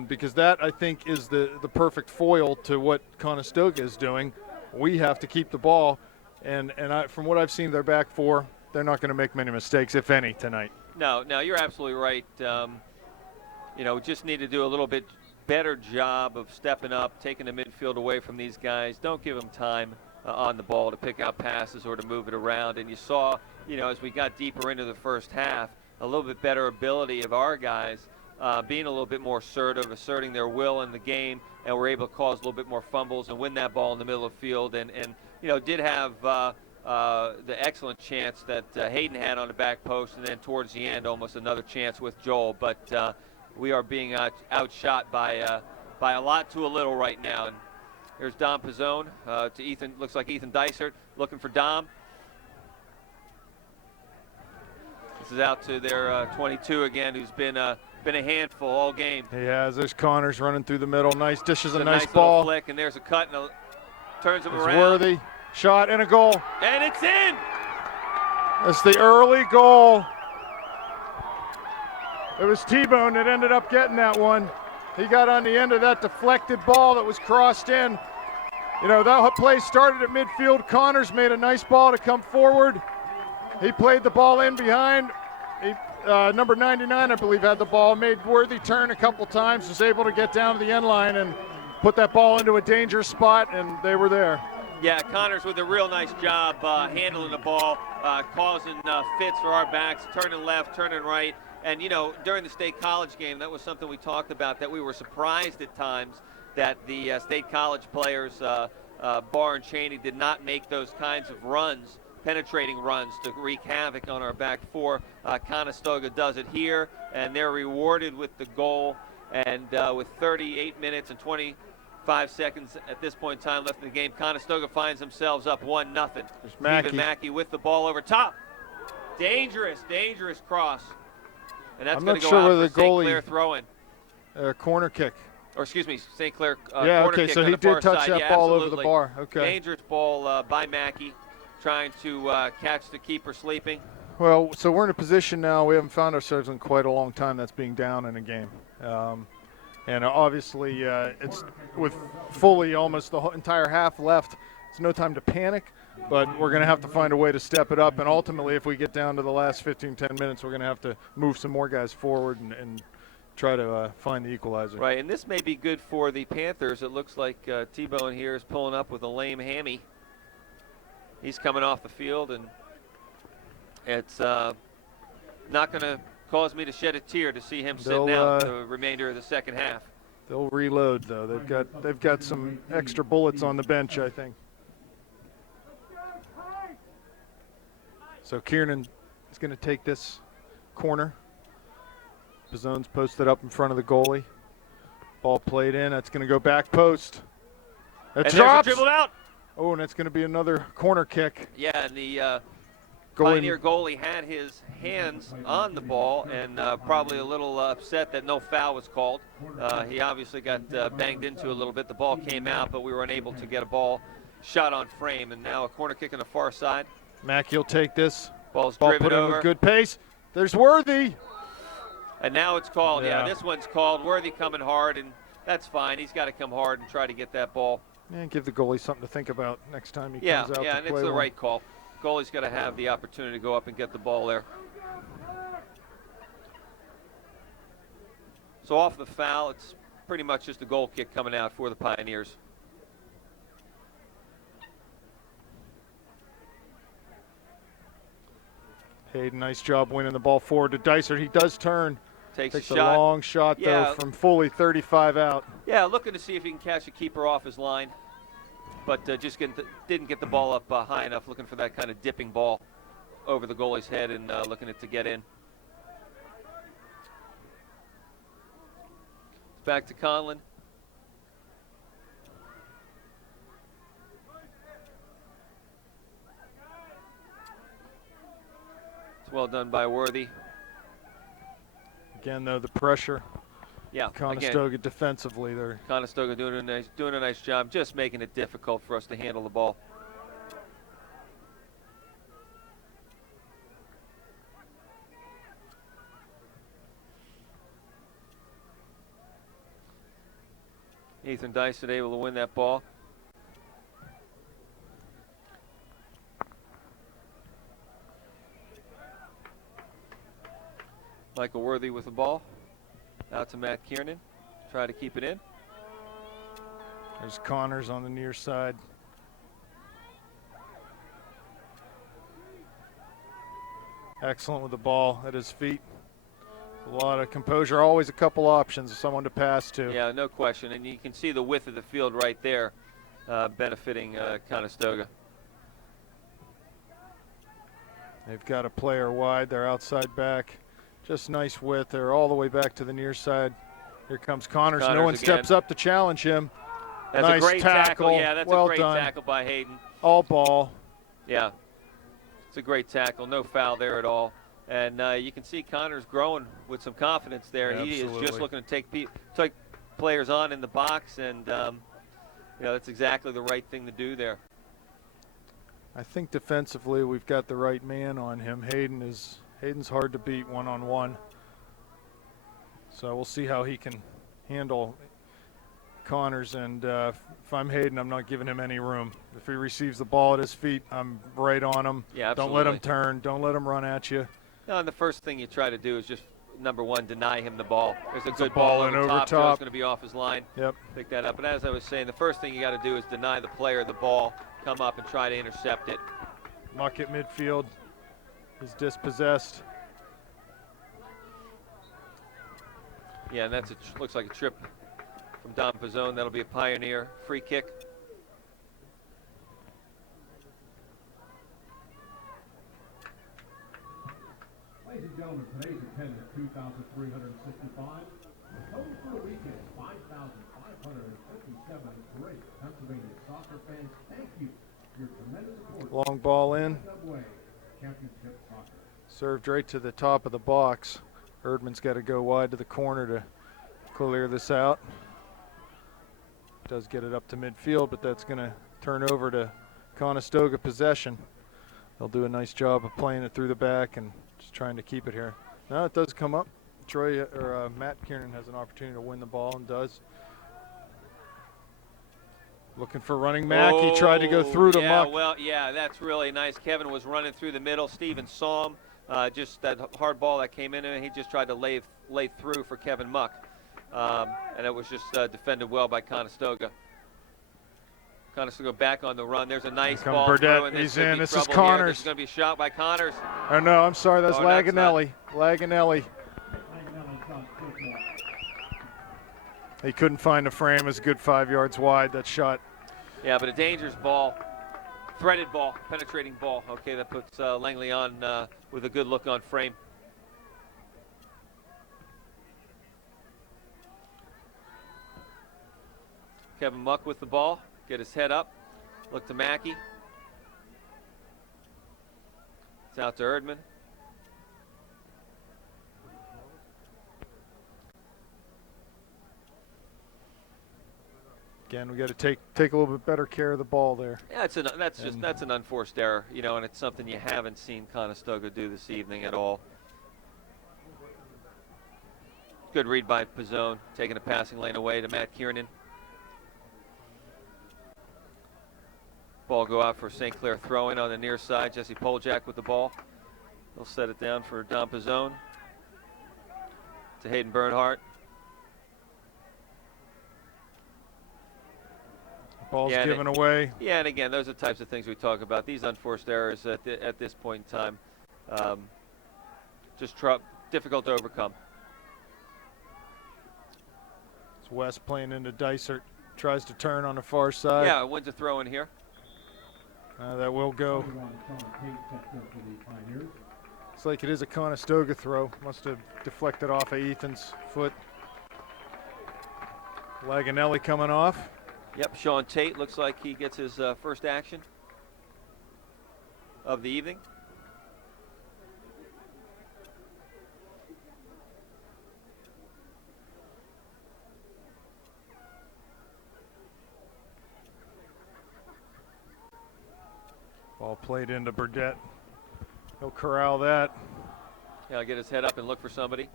Because that, I think, is the perfect foil to what Conestoga is doing. We have to keep the ball. And from what I've seen their back four, they're not going to make many mistakes, if any, tonight. No, you're absolutely right. You know, just need to do a little bit better job of stepping up, taking the midfield away from these guys. Don't give them time on the ball to pick out passes or to move it around. And you saw, you know, as we got deeper into the first half, a little bit better ability of our guys being a little bit more assertive, asserting their will in the game, and were able to cause a little bit more fumbles and win that ball in the middle of the field. And you know, did have the excellent chance that Hayden had on the back post, and then towards the end, almost another chance with Joel. But we are being outshot by a lot to a little right now. And here's Dom Pizzone to Ethan. Looks like Ethan Dysert looking for Dom. This is out to their 22 again, who's been a handful all game. He has. There's Connors running through the middle. Nice, dishes a nice little ball. flick, and there's a cut, and turns him It's around. worthy. Shot and a goal. And it's in! It's the early goal. It was T-Bone that ended up getting that one. He got on the end of that deflected ball that was crossed in. You know, that play started at midfield. Connors made a nice ball to come forward. He played the ball in behind. Number 99, I believe, had the ball. Made worthy turn a couple times. Was able to get down to the end line and put that ball into a dangerous spot, and they were there. Yeah, Connors with a real nice job handling the ball, causing fits for our backs, turning left, turning right. And, you know, during the State College game, that was something we talked about, that we were surprised at times that the State College players, Barr and Cheney, did not make those kinds of runs, penetrating runs to wreak havoc on our back four. Conestoga does it here, and they're rewarded with the goal. And with 38 minutes and 25 seconds at this point in time left in the game, Conestoga finds themselves up 1-0. Stephen Mackey with the ball over top. Dangerous cross. And that's going to go out for St. Clair throw-in. Corner kick. Or excuse me, St. Clair yeah, corner okay, kick so on he the did far touch side. that Yeah, ball over absolutely. the bar. Okay. Dangerous ball by Mackey, trying to catch the keeper sleeping. Well, so we're in a position now, we haven't found ourselves in quite a long time that's being down in a game. And obviously, it's with fully almost the whole entire half left. It's no time to panic, but we're going to have to find a way to step it up. And ultimately, if we get down to the last 15, 10 minutes, we're going to have to move some more guys forward and try to find the equalizer. Right, and this may be good for the Panthers. It looks like T-Bone here is pulling up with a lame hammy. He's coming off the field, and it's not going to cause me to shed a tear to see him sitting out the remainder of the second half. They'll reload, though. They've got some extra bullets on the bench, I think. So Kiernan is going to take this corner. Pizzone's posted up in front of the goalie. Ball played in. That's going to go back post. That drops. Dribbled out. Oh, and it's going to be another corner kick. Yeah, and the Pioneer goalie had his hands on the ball and probably a little upset that no foul was called. He obviously got banged into a little bit. The ball came out, but we were unable to get a ball shot on frame. And now a corner kick on the far side. Mackey will take this. Ball put driven in over. with good pace. There's Worthy. And now it's called. Yeah, this one's called. Worthy coming hard, and that's fine. He's got to come hard and try to get that ball. And give the goalie something to think about next time he Yeah, comes out yeah, to and play it's the one. right call. Goalie's got to have the opportunity to go up and get the ball there. So off the foul, it's pretty much just a goal kick coming out for the Pioneers. Hayden, nice job winning the ball forward to Dicer. He does turn. Takes a a shot. long shot, Yeah. though, from fully 35 out. Yeah, looking to see if he can catch a keeper off his line, but just didn't get the ball up high enough, looking for that kind of dipping ball over the goalie's head and looking to get in. It's back to Conlon. It's well done by Worthy. Again, though, the pressure. Yeah, Conestoga defensively there. Conestoga doing a nice job, just making it difficult for us to handle the ball. Ethan Dyson able to win that ball. Michael Worthy with the ball. Out to Matt Kiernan. Try to keep it in. There's Connors on the near side. Excellent with the ball at his feet. A lot of composure, always a couple options, someone to pass to. Yeah, no question. And you can see the width of the field right there benefiting Conestoga. They've got a player wide, they're outside back. Just nice width. They're all the way back to the near side. Here comes Connors. No one steps up to challenge him. That's nice a great tackle. Yeah, that's well a great done. tackle by Hayden. All ball. Yeah, it's a great tackle. No foul there at all. And you can see Connors growing with some confidence there. Yeah, he absolutely. is just looking to take players on in the box, and that's exactly the right thing to do there. I think defensively we've got the right man on him. Hayden's hard to beat one-on-one. So we'll see how he can handle Connors. And if I'm Hayden, I'm not giving him any room. If he receives the ball at his feet, I'm right on him. Yeah, absolutely. Don't let him turn. Don't let him run at you. No, and the first thing you try to do is just, number one, deny him the ball. There's a It's good a ball ball in over over top. top. Joe's going to be off his line. Yep. Pick that up. But as I was saying, the first thing you got to do is deny the player the ball, come up and try to intercept it. Muck at midfield. He's dispossessed. Yeah, and that's looks like a trip from Don Pizzone. That'll be a Pioneer free kick. Ladies and gentlemen, today's attendance 2,365. Total for the weekend 5,557. Great Pennsylvania soccer fans, thank you for your tremendous support. Long ball in. Subway Championship Soccer. Served right to the top of the box. Erdman's got to go wide to the corner to clear this out. Does get it up to midfield, but that's going to turn over to Conestoga possession. They'll do a nice job of playing it through the back and just trying to keep it here. Now it does come up. Matt Kiernan has an opportunity to win the ball and does. Looking for running Mack. He tried to go through to Muck. Well, yeah, that's really nice. Kevin was running through the middle. Steven saw him. Just that hard ball that came in, and he just tried to lay through for Kevin Muck. And it was just defended well by Conestoga. Conestoga back on the run. There's a nice ball Burdette. through, and He's in. This is trouble here. Connors. This is going to be a shot by Connors. Oh, no, I'm sorry. That's Oh, that's Laganelli. Laganelli. He couldn't find the frame. It's a good 5 yards wide, that shot. Yeah, but a dangerous ball. Threaded ball, penetrating ball. Okay, that puts Langley on with a good look on frame. Kevin Muck with the ball. Get his head up. Look to Mackey. It's out to Erdman. Again, we got to take a little bit better care of the ball there. Yeah, that's an unforced error, you know, and it's something you haven't seen Conestoga do this evening at all. Good read by Pizzone, taking a passing lane away to Matt Kiernan. Ball go out for St. Clair throwing on the near side. Jesse Poljak with the ball. He'll set it down for Don Pizzone. To Hayden Bernhardt. Ball's given away. Yeah, and again, those are the types of things we talk about. These unforced errors at this point in time, just difficult to overcome. It's West playing into Dysart. Tries to turn on the far side. Yeah, wins a throw in here. That will go. Looks like it is a Conestoga throw. Must have deflected off of Ethan's foot. Laganelli coming off. Yep, Sean Tate looks like he gets his first action of the evening. Ball played into Burdett. He'll corral that. Yeah, I'll get his head up and look for somebody.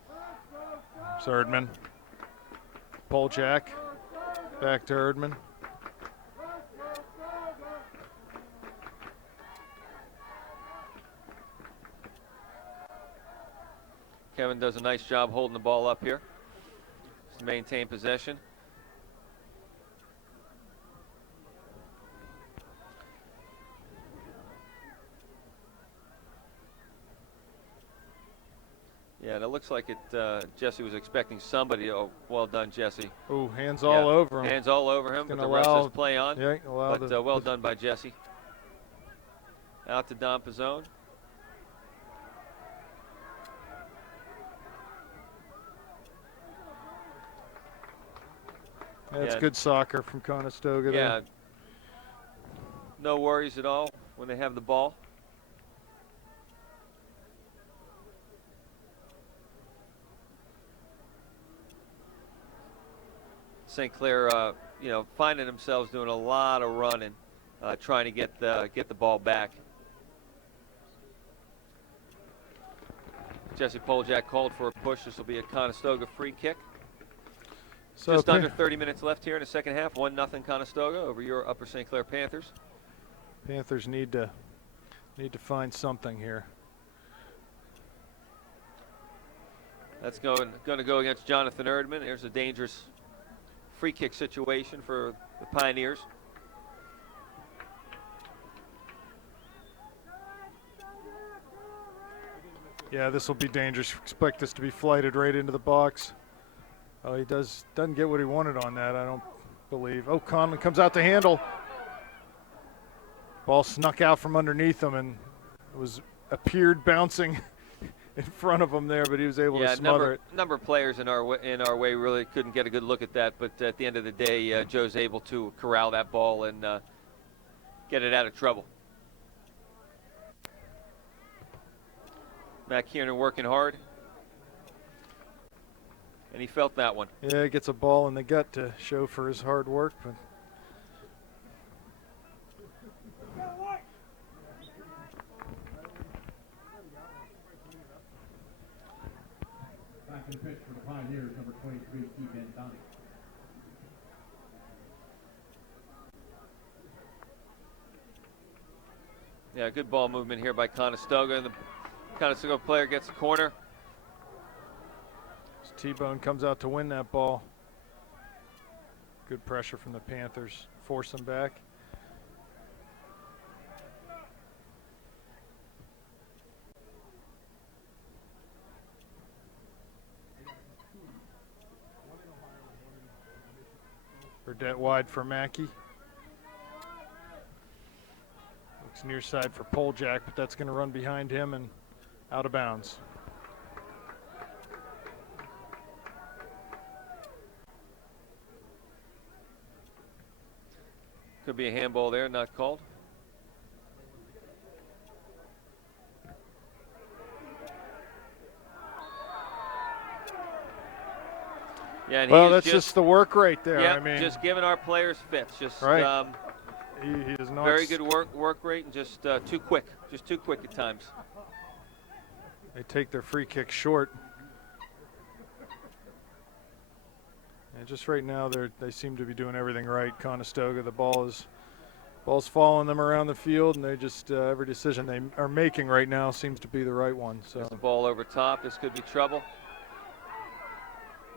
Erdman. Poljak. Back to Erdman. Kevin does a nice job holding the ball up here. Just to maintain possession. Yeah, and it looks like Jesse was expecting somebody. Oh, well done, Jesse. Oh, hands all over him. Hands all over him, but the rest is play on. Yeah, but well done by Jesse. Out to Don Pizzone. That's good soccer from Conestoga there. Yeah, no worries at all when they have the ball. St. Clair, you know, finding themselves doing a lot of running, trying to get the ball back. Jesse Poljak called for a push. This will be a Conestoga free kick. So just under 30 minutes left here in the second half. 1-0 Conestoga over your Upper St. Clair Panthers. Panthers need to find something here. That's going to go against Jonathan Erdman. There's a dangerous free kick situation for the Pioneers. Yeah, this will be dangerous. Expect this to be flighted right into the box. Oh, he doesn't get what he wanted on that, I don't believe. Oh, Conley comes out to handle. Ball snuck out from underneath him and appeared bouncing in front of him there, but he was able to smother it. Number of players in our way really couldn't get a good look at that, but at the end of the day, Joe's able to corral that ball and get it out of trouble. Matt Kiernan working hard, and he felt that one. Yeah, he gets a ball in the gut to show for his hard work, but back in the pitch for the Pioneers, number 23, Keith Van Donny. Yeah, good ball movement here by Conestoga, and the Conestoga player gets a corner. T-Bone comes out to win that ball. Good pressure from the Panthers, force them back. Burdett wide for Mackey. Looks near side for Poljak, but that's going to run behind him and out of bounds. Could be a handball there, not called. Yeah, and well, that's just the work rate there. Yeah, I mean, just giving our players fits. Just right. He is not very good work rate and just too quick at times. They take their free kick short. And just right now, they seem to be doing everything right. Conestoga, the ball's following them around the field, and they just every decision they are making right now seems to be the right one. So there's the ball over top. This could be trouble.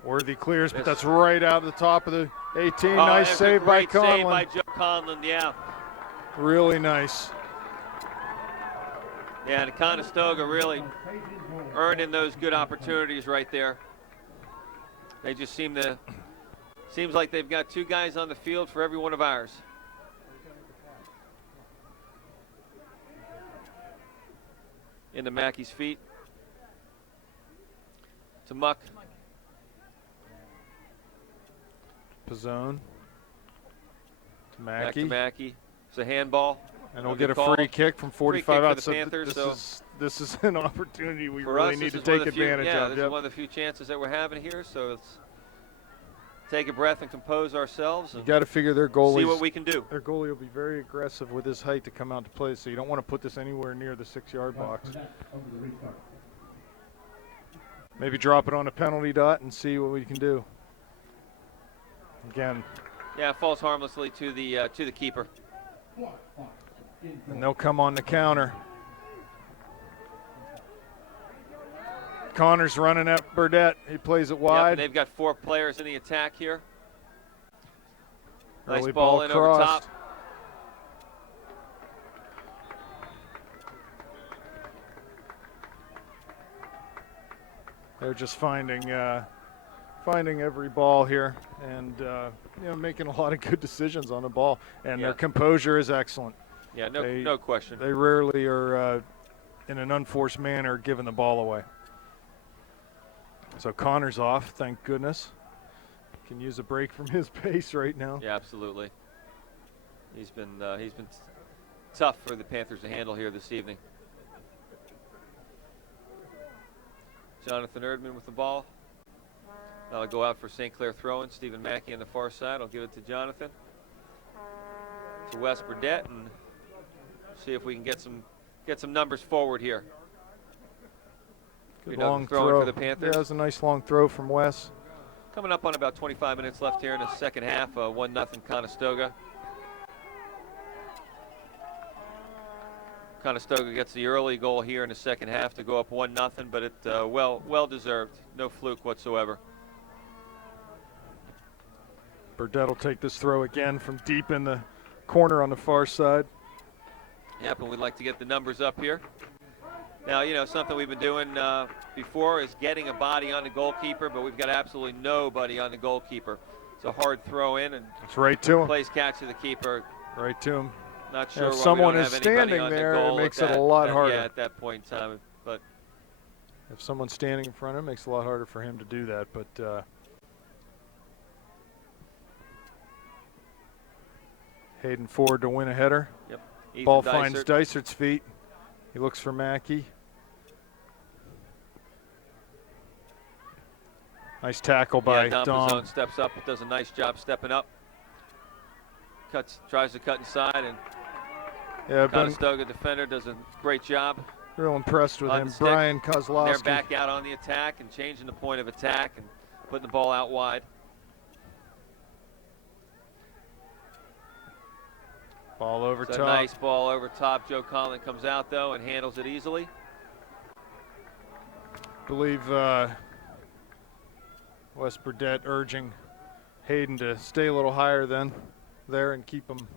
Worthy clears, but that's right out of the top of the 18. Oh, nice save by Conlon. Save by Joe Conlon, yeah. Really nice. Yeah, and Conestoga really earning those good opportunities right there. They just seems like they've got 2 guys on the field for every one of ours. Into Mackey's feet. To Muck. Pizzone. To Mackey. Back to Mackey. It's a handball. And we'll get a free kick from 45 out. So this is an opportunity we for really us, need to take advantage of. Yeah, this is one of the few chances that we're having here. So let's take a breath and compose ourselves. You got to figure their goalies. See what we can do. Their goalie will be very aggressive with his height to come out to play. So you don't want to put this anywhere near the 6-yard box. Maybe drop it on a penalty dot and see what we can do. Again. Yeah, it falls harmlessly to the keeper. And they'll come on the counter. Connor's running at Burdett. He plays it wide. Yep, they've got 4 players in the attack here. Nice Early ball in over top. They're just finding every ball here and making a lot of good decisions on the ball. And their composure is excellent. Yeah, no question. They rarely are, in an unforced manner, giving the ball away. So Connor's off, thank goodness. Can use a break from his pace right now. Yeah, absolutely. He's been tough for the Panthers to handle here this evening. Jonathan Erdman with the ball. That'll go out for St. Clair throw-in. Stephen Mackey on the far side. I'll give it to Jonathan. To Wes Burdett and see if we can get some numbers forward here. Good long throw for the Panthers. Yeah, that was a nice long throw from Wes. Coming up on about 25 minutes left here in the second half. 1-0 Conestoga. Conestoga gets the early goal here in the second half to go up 1-0, but it well deserved. No fluke whatsoever. Burdett will take this throw again from deep in the corner on the far side. Yep, and we'd like to get the numbers up here. Now, something we've been doing before is getting a body on the goalkeeper, but we've got absolutely nobody on the goalkeeper. It's a hard throw in, and it's right to him. Plays catch to the keeper. Right to him. Not sure if someone is standing there, it makes it a lot harder. Yeah, at that point in time. But if someone's standing in front of him, it makes it a lot harder for him to do that. But Hayden forward to win a header. Yep. Ball finds Dysert's feet. He looks for Mackey. Nice tackle by Dom. Steps up, does a nice job stepping up. Tries to cut inside, and Conestoga defender does a great job. Real impressed with him, Brian Kozlowski. They're back out on the attack and changing the point of attack and putting the ball out wide. Ball over top. Nice ball over top. Joe Conlon comes out though and handles it easily. I believe Wes Burdett urging Hayden to stay a little higher there and keep them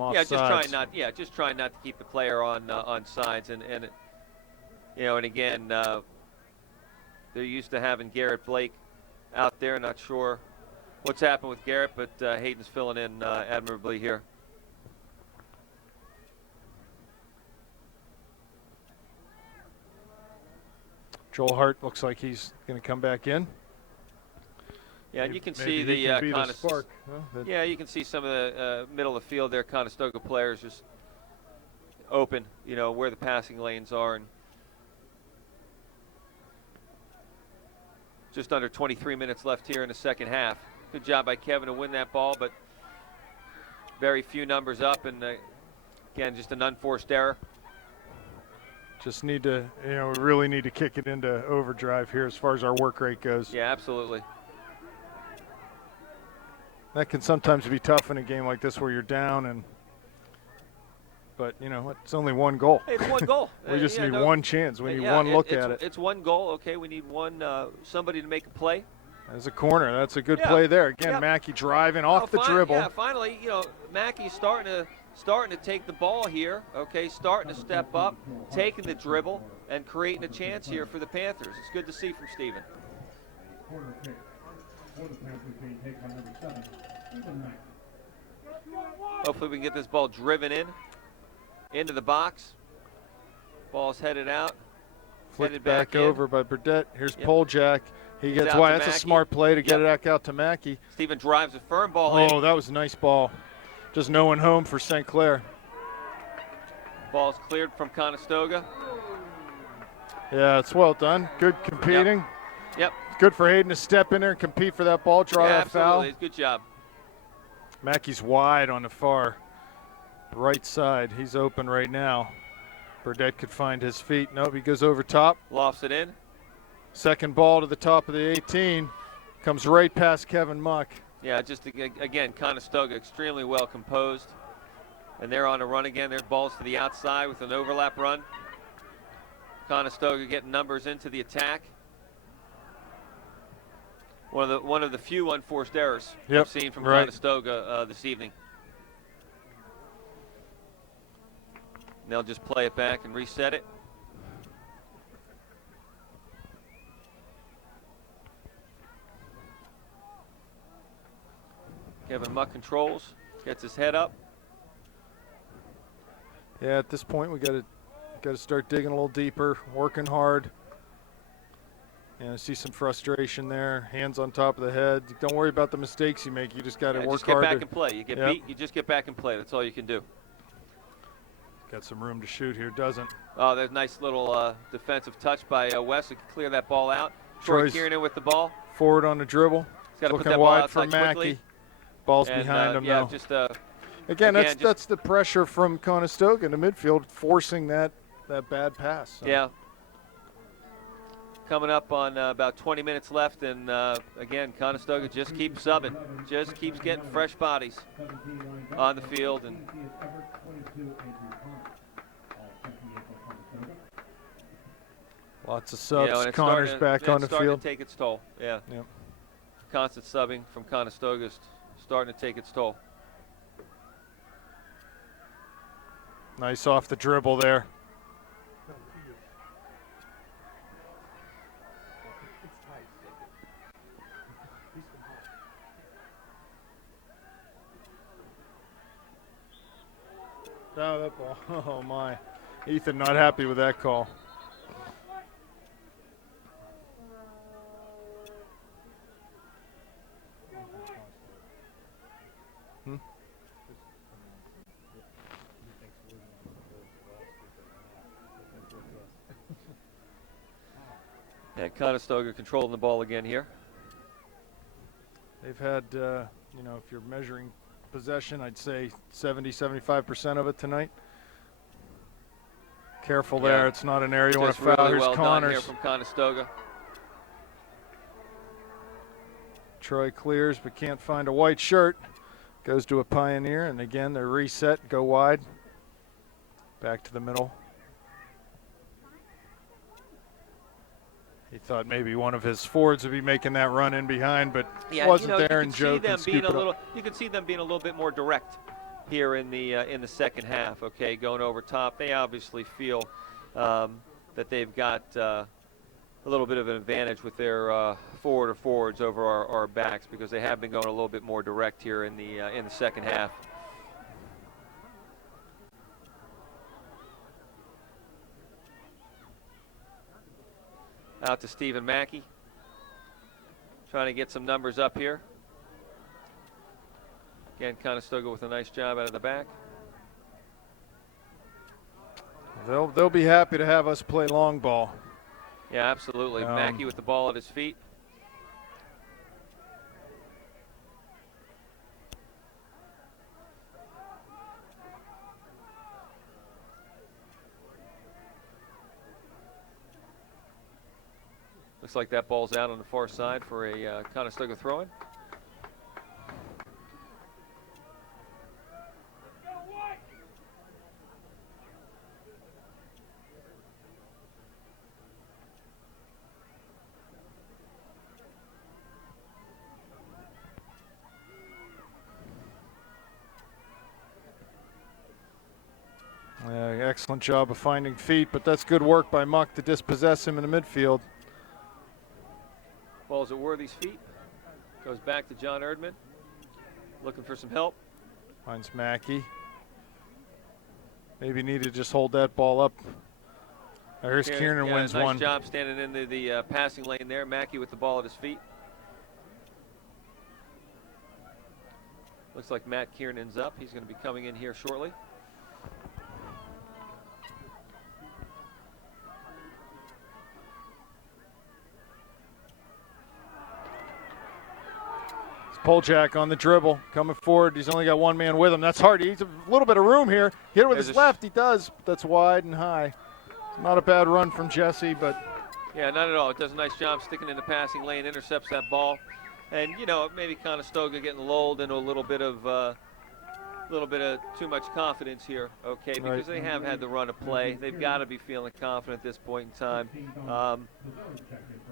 off sides. Just trying not to keep the player on sides and again they're used to having Garrett Blake out there. Not sure what's happened with Garrett, but Hayden's filling in admirably here. Joel Hart looks like he's going to come back in. Yeah, and you can Maybe see the, he can be the spark. Yeah, you can see some of the middle of the field there, Conestoga players just open, where the passing lanes are. And just under 23 minutes left here in the second half. Good job by Kevin to win that ball, but very few numbers up, and again, just an unforced error. Just need to, we really need to kick it into overdrive here as far as our work rate goes. Yeah, absolutely. That can sometimes be tough in a game like this where you're down, but it's only one goal. Hey, it's one goal. We just need one chance. We need one look at it. It's one goal. Okay, we need somebody to make a play. As a corner, that's a good play there. Again, Mackey driving off the dribble. Yeah, finally, Mackey's starting to take the ball here. Okay, starting to step up, taking the dribble, and creating a chance here for the Panthers. It's good to see from Steven. Hopefully we can get this ball driven into the box. Ball's headed out. Flipped back over by Burdett. Here's Poljak. He gets wide. That's a smart play to get it back out to Mackey. Steven drives a firm ball in. Oh, that was a nice ball. Just no one home for St. Clair. Ball's cleared from Conestoga. Yeah, it's well done. Good competing. Yep. Good for Hayden to step in there and compete for that ball, draw that foul. Absolutely. Good job. Mackey's wide on the far right side. He's open right now. Burdett could find his feet. Nope, he goes over top. Lofts it in. Second ball to the top of the 18. Comes right past Kevin Muck. Yeah, just again, Conestoga extremely well composed. And they're on a run again. There's balls to the outside with an overlap run. Conestoga getting numbers into the attack. One of the few unforced errors we've seen from Conestoga this evening. And they'll just play it back and reset it. Kevin Muck controls, gets his head up. Yeah, at this point we got to start digging a little deeper, working hard. And I see some frustration there. Hands on top of the head. Don't worry about the mistakes you make. You just got to work hard. Just get back and play. You get beat, you just get back and play. That's all you can do. Got some room to shoot here, doesn't? Oh, there's a nice little defensive touch by West to clear that ball out. Troy Kiernan with the ball. Forward on the dribble. He's got to put looking that ball wide outside for Mackey. Quickly. Ball's behind him now. Just again, that's the pressure from Conestoga in the midfield, forcing that bad pass. So. Yeah. Coming up on about 20 minutes left, and again, Conestoga just keeps subbing, just keeps getting fresh bodies on the field. And lots of subs. Connor's back on the field. Starting to take its toll. Yeah. Yep. Constant subbing from Conestoga is starting to take its toll. Nice off the dribble there. Oh, that ball. Oh, my. Ethan not happy with that call. And Conestoga controlling the ball again here. They've had, if you're measuring possession, I'd say 70-75% of it tonight. Careful there. It's not an area you want to foul. Really Here's Connors. Here from Conestoga. Troy clears but can't find a white shirt. Goes to a Pioneer, and again, they're reset, go wide. Back to the middle. He thought maybe one of his forwards would be making that run in behind, but wasn't there, and Joe can scoop it up. You can see them being a little bit more direct here in the second half. Okay, going over top. They obviously feel that they've got a little bit of an advantage with their forwards over our backs, because they have been going a little bit more direct here in the second half. Out to Stephen Mackey. Trying to get some numbers up here. Again, Conestoga with a nice job out of the back. They'll be happy to have us play long ball. Yeah, absolutely. Mackey with the ball at his feet. Looks like that ball's out on the far side for a Conestoga throw-in. Excellent job of finding feet, but that's good work by Muck to dispossess him in the midfield. Ball's at Worthy's feet. Goes back to John Erdman. Looking for some help. Finds Mackey. Maybe need to just hold that ball up. Here's Kiernan wins nice one. Nice job standing in the passing lane there. Mackey with the ball at his feet. Looks like Matt Kiernan's up. He's going to be coming in here shortly. Poljak on the dribble, coming forward. He's only got one man with him. That's hard. He needs a little bit of room here. Hit it with his left. He does. That's wide and high. Not a bad run from Jesse, but. Yeah, not at all. It does a nice job sticking in the passing lane, intercepts that ball. And, you know, maybe Conestoga getting lulled into a little bit of too much confidence here, okay, because they have had the run of play. They've got to be feeling confident at this point in time.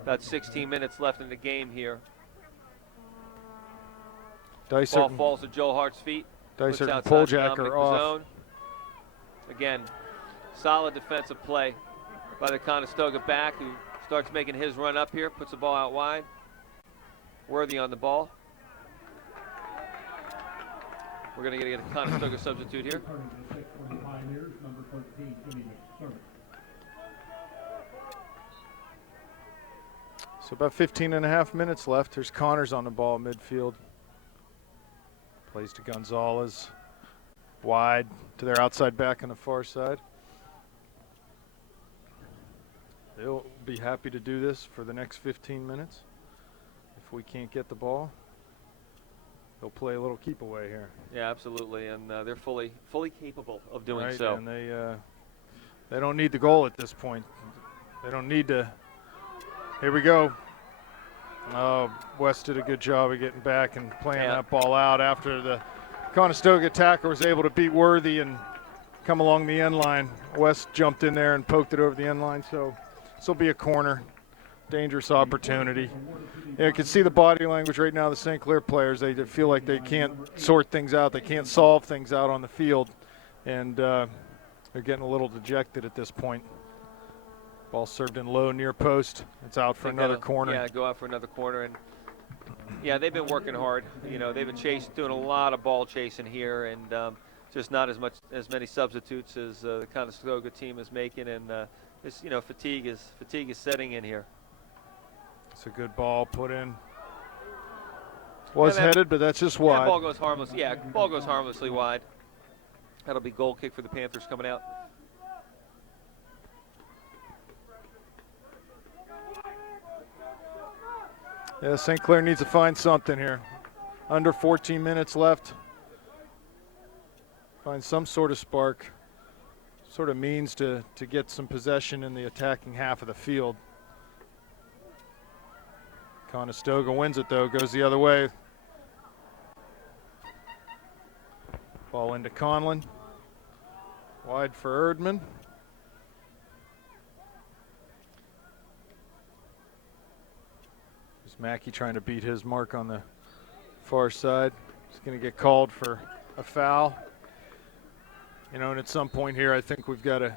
About 16 minutes left in the game here. Ball falls to Joe Hart's feet. Dysart and Poljak are off. Zone. Again, solid defensive play by the Conestoga back, who starts making his run up here, puts the ball out wide. Worthy on the ball. We're going to get a Conestoga substitute here. So about 15 and a half minutes left. There's Connors on the ball midfield. Plays to Gonzalez. Wide to their outside back on the far side. They'll be happy to do this for the next 15 minutes. If we can't get the ball, they'll play a little keep away here. Yeah, absolutely, and they're fully capable of doing right, so. And they don't need the goal at this point. They don't need to. Here we go. West did a good job of getting back and playing that ball out after the Conestoga attacker was able to beat Worthy and come along the end line. West jumped in there and poked it over the end line, so this will be a corner. Dangerous opportunity. Yeah, you can see the body language right now. The St. Clair players, they feel like they can't sort things out. They can't solve things out on the field, and they're getting a little dejected at this point. Ball served in low near post. It's out for another corner. Yeah, go out for another corner. And yeah, they've been working hard. You know, they've been doing a lot of ball chasing here, and just not as many substitutes as the Conestoga team is making. And this, you know, fatigue is setting in here. It's a good ball put in. Was headed, but that's just wide. Ball goes harmless. Yeah, ball goes harmlessly wide. That'll be goal kick for the Panthers coming out. Yeah, St. Clair needs to find something here. Under 14 minutes left. Find some sort of spark, sort of means to get some possession in the attacking half of the field. Conestoga wins it though, goes the other way. Ball into Conlon. Wide for Erdman. Mackey trying to beat his mark on the far side. He's going to get called for a foul. You know, and at some point here, I think we've got to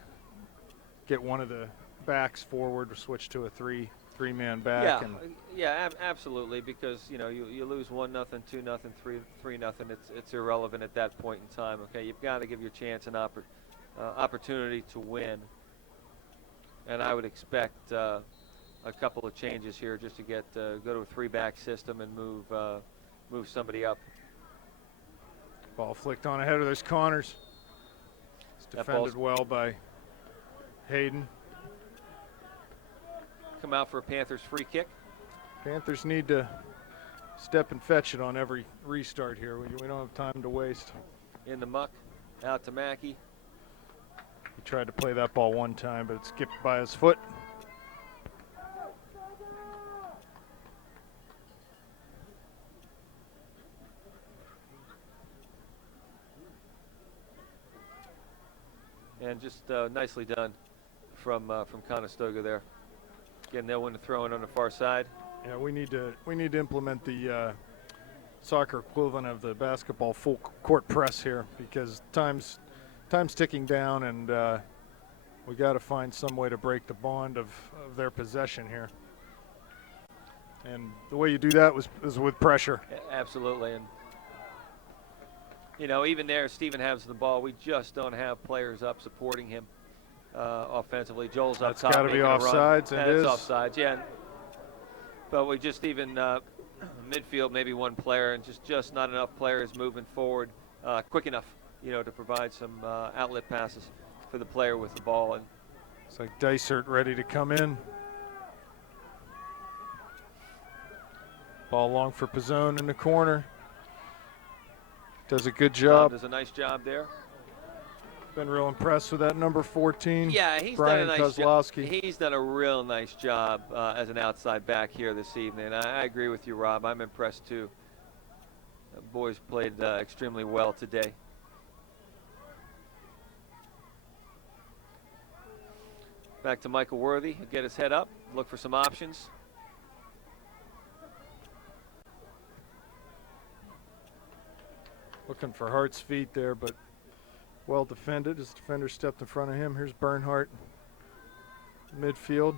get one of the backs forward, switch to a three-man back. Yeah, absolutely. Because you know you lose 1-0, 2-0, 3-0. It's irrelevant at that point in time. Okay, you've got to give your chance an opportunity to win. And I would expect a couple of changes here just to get go to a 3-back system and move somebody up. Ball flicked on ahead of those Connors. It's defended well by Hayden. Come out for a Panthers free kick. Panthers need to step and fetch it on every restart here. We don't have time to waste. In the muck, out to Mackey. He tried to play that ball one time, but it skipped by his foot. And just nicely done from Conestoga there. Again, they'll win the throw-in on the far side. Yeah, we need to implement the soccer equivalent of the basketball full court press here, because time's ticking down, and we got to find some way to break the bond of their possession here. And the way you do that is with pressure. Absolutely. And you know, even there, Stephen has the ball. We just don't have players up supporting him offensively. Joel's up top. That's got to be offsides. It is offsides, yeah. But we just even midfield, maybe one player, and just not enough players moving forward quick enough, you know, to provide some outlet passes for the player with the ball. And it's like Dysert ready to come in. Ball long for Pizzone in the corner. Does a good job. Does a nice job there. Been real impressed with that number 14. Yeah, he's Brian done a nice Kozlowski. job. He's done a real nice job as an outside back here this evening. I agree with you, Rob. I'm impressed too. The boys played extremely well today. Back to Michael Worthy. He'll get his head up, look for some options. Looking for Hart's feet there, but well defended. His defender stepped in front of him. Here's Bernhardt, midfield.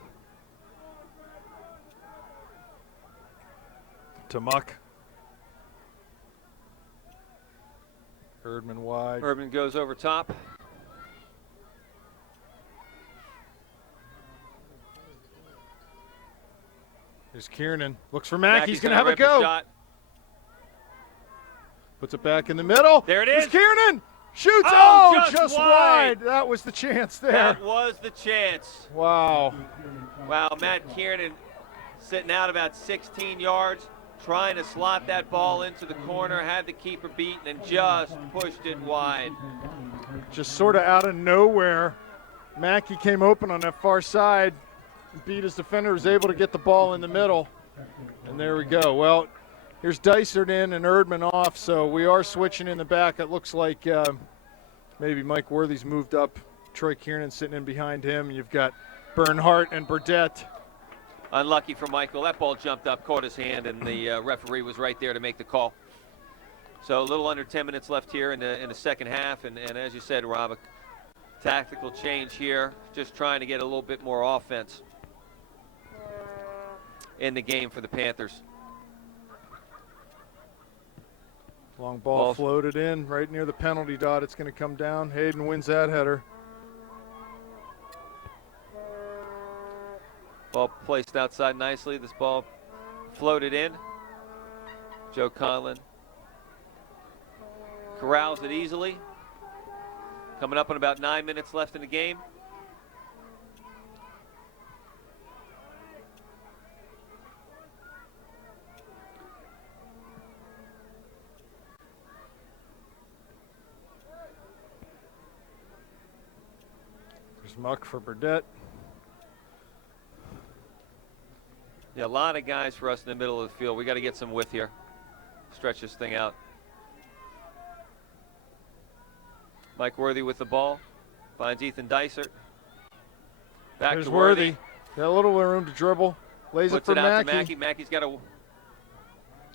To Muck. Erdman wide. Erdman goes over top. Here's Kiernan. Looks for Mackey. He's going to have a rip go. Shot. Puts it back in the middle. There it is. Here's Kiernan. Shoots. Oh, just wide. That was the chance there. That was the chance. Wow. Wow, Matt Kiernan sitting out about 16 yards, trying to slot that ball into the corner, had the keeper beaten, and just pushed it wide. Just sort of out of nowhere, Mackey came open on that far side, beat his defender, was able to get the ball in the middle, and there we go. Well, here's Dysert in and Erdman off, so we are switching in the back. It looks like maybe Mike Worthy's moved up. Troy Kiernan sitting in behind him. You've got Bernhardt and Burdett. Unlucky for Michael. That ball jumped up, caught his hand, and the referee was right there to make the call. So a little under 10 minutes left here in the second half, and as you said, Rob, a tactical change here, just trying to get a little bit more offense in the game for the Panthers. Long ball floated in right near the penalty dot. It's going to come down. Hayden wins that header. Ball placed outside nicely. This ball floated in. Joe Conlon corrals it easily. Coming up on about 9 minutes left in the game. There's Muck for Burdett. Yeah, a lot of guys for us in the middle of the field. We got to get some width here. Stretch this thing out. Mike Worthy with the ball. Finds Ethan Dysert. Back There's to Worthy. Got a little room to dribble. Lays Puts it for it out Mackey. to Mackey. Mackey's got a.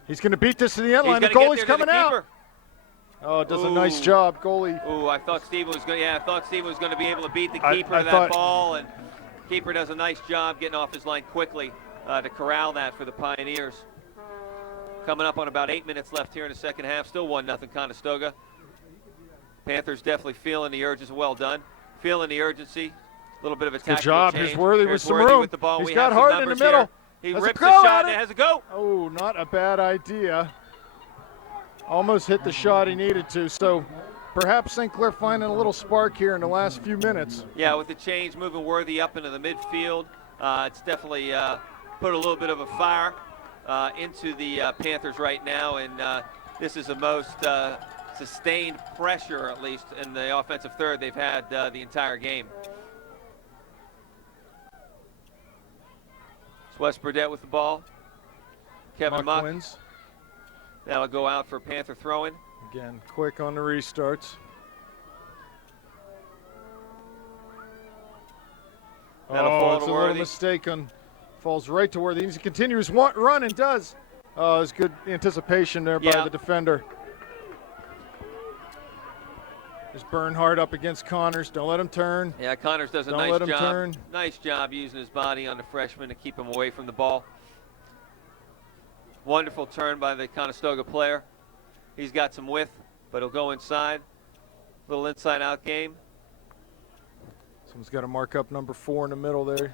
He's going to beat this to the end line. The He's gonna goalie's get there to coming the out. keeper. Oh, it does a nice job, goalie. Ooh, I thought Steve was going. Yeah, I thought Steve was going to be able to beat the keeper I to that thought- ball, and keeper does a nice job getting off his line quickly to corral that for the Pioneers. Coming up on about 8 minutes left here in the second half. Still 1-0 Conestoga. Panthers definitely feeling the urgency. Well done. Feeling the urgency. little bit of a Good tactical job. change. Here's Worthy with some Worthy room. with the ball. He's We got have some Hart in the numbers middle. Here. He Has a rips go the at shot it. and it has a go. Oh, not a bad idea. Almost hit the shot he needed to. So perhaps St. Clair finding a little spark here in the last few minutes. Yeah, with the change, moving Worthy up into the midfield, it's definitely put a little bit of a fire into the Panthers right now, and this is the most sustained pressure, at least in the offensive third, they've had the entire game. It's Wes Burdett with the ball. Kevin Muck. Wins. That'll go out for Panther throw-in. Again, quick on the restarts. That'll fall it's to a little Worthy. mistake on, falls right to Worthy. He needs to continue his run and does. Oh, it's good anticipation there by the defender. There's Bernhardt up against Connors. Don't let him turn. Yeah, Connors does a Don't nice let him job. turn. Nice job using his body on the freshman to keep him away from the ball. Wonderful turn by the Conestoga player. He's got some width, but he'll go inside. Little inside-out game. Someone's got to mark up number 4 in the middle there.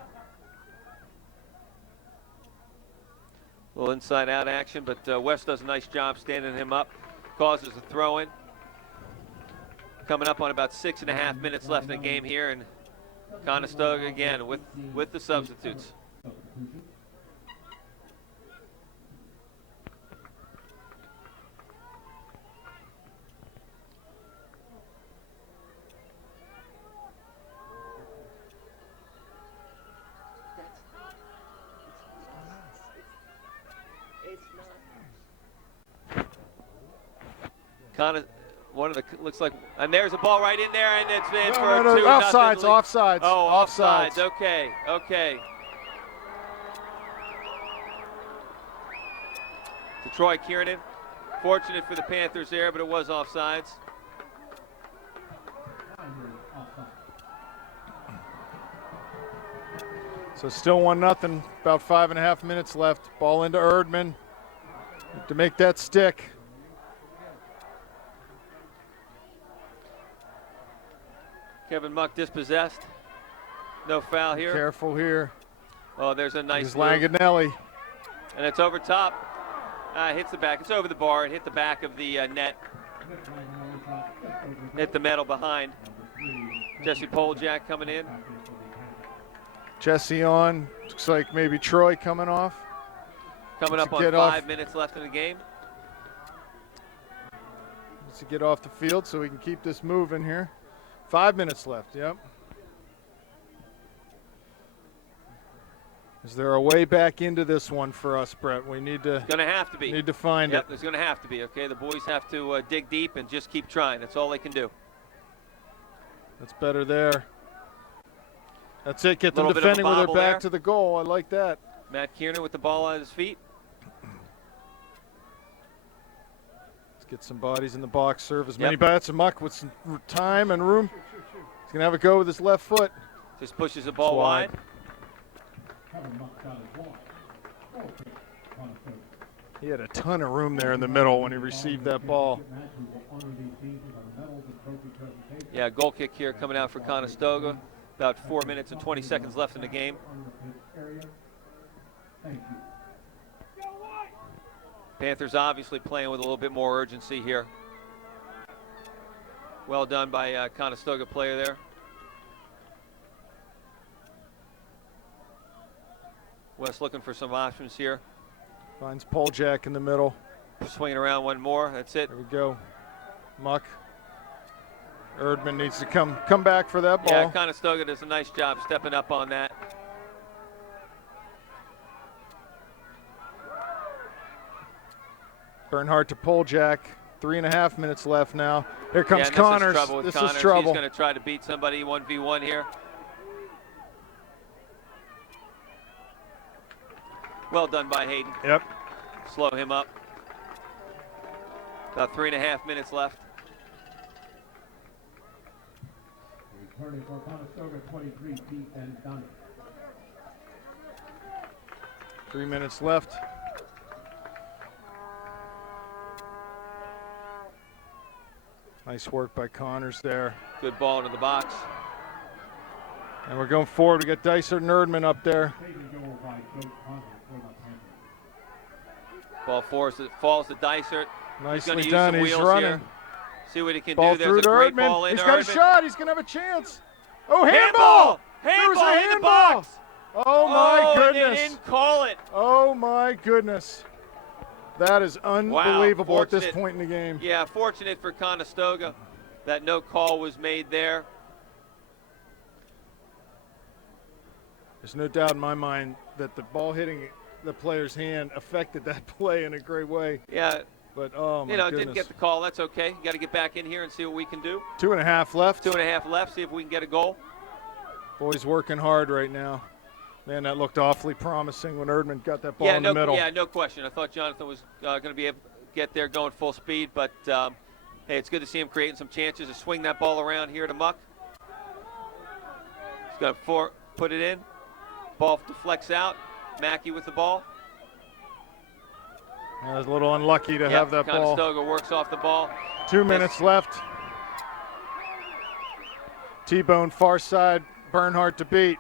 Little inside-out action, but West does a nice job standing him up. Causes a throw-in. Coming up on about 6.5 minutes left in the game here, and Conestoga again with the substitutes. One of the looks like, and there's a ball right in there, and it's in for a 2-0 Offsides, lead. offsides. Oh, offsides. Okay, okay. To Troy Kiernan. Fortunate for the Panthers there, but it was offsides. So still 1-0. About 5.5 minutes left. Ball into Erdman to make that stick. Kevin Muck dispossessed. No foul here. Careful here. Oh, there's a nice There's move. Langanelli. And it's over top. Hits the back. It's over the bar. It hit the back of the net. Hit the metal behind. Jesse Poljak coming in. Jesse on. Looks like maybe Troy coming off. Coming up on 5 minutes left in the game. Needs to get off the field so we can keep this moving here. 5 minutes left, yep. Is there a way back into this one for us, Brett? We need to. It's going to have to be. Need to find Yep, it. there's going to have to be, okay? The boys have to dig deep and just keep trying. That's all they can do. That's better there. That's it. Get them Little bit of a defending with their bobble back there. to the goal. I like that. Matt Kiernan with the ball on his feet. Let's get some bodies in the box. Serve as many bats and Muck with some time and room. He's going to have a go with his left foot. Just pushes the ball wide. He had a ton of room there in the middle when he received that ball. Yeah, goal kick here coming out for Conestoga. About 4 minutes and 20 seconds left in the game. Panthers obviously playing with a little bit more urgency here. Well done by Conestoga player there. West looking for some options here. Finds Poljak in the middle. Swinging around one more. That's it. There we go. Muck. Erdman needs to come back for that ball. Yeah, Conestoga does a nice job stepping up on that. Bernhardt to Poljak. 3.5 minutes left now. Here comes Yeah, Connors. This is trouble. He's going to try to beat somebody 1v1 here. Well done by Hayden. Yep. Slow him up. About 3.5 minutes left. Returning for Conestoga, 23, Pete and Donnie. 3 minutes left. Nice work by Connors there. Good ball into the box. And we're going forward. We got Dicer and Erdman up there. Ball falls to Dysert. Nicely done. He's running. Here. See what he can Ball do. through There's a to great Erdman. ball in He's to got a Erdman. shot. He's going to have a chance. Oh, handball! There was a Handball in the handball. box. Oh, my goodness. And they didn't call it. Oh, my goodness. That is unbelievable wow, at this point in the game. Yeah, fortunate for Conestoga that no call was made there. There's no doubt in my mind that the ball hitting the player's hand affected that play in a great way. Yeah. But, oh, my goodness. Didn't get the call. That's okay. You got to get back in here and see what we can do. 2.5 left. 2.5 left. See if we can get a goal. Boys working hard right now. Man, that looked awfully promising when Erdman got that ball in the middle. Yeah, no question. I thought Jonathan was going to be able to get there going full speed, but hey, it's good to see him creating some chances to swing that ball around here to Muck. He's going to put it in. Ball deflects out. Mackey with the ball. I was a little unlucky to have that ball. Conestoga works off the ball. 2 minutes left. T-Bone far side, Bernhardt to beat.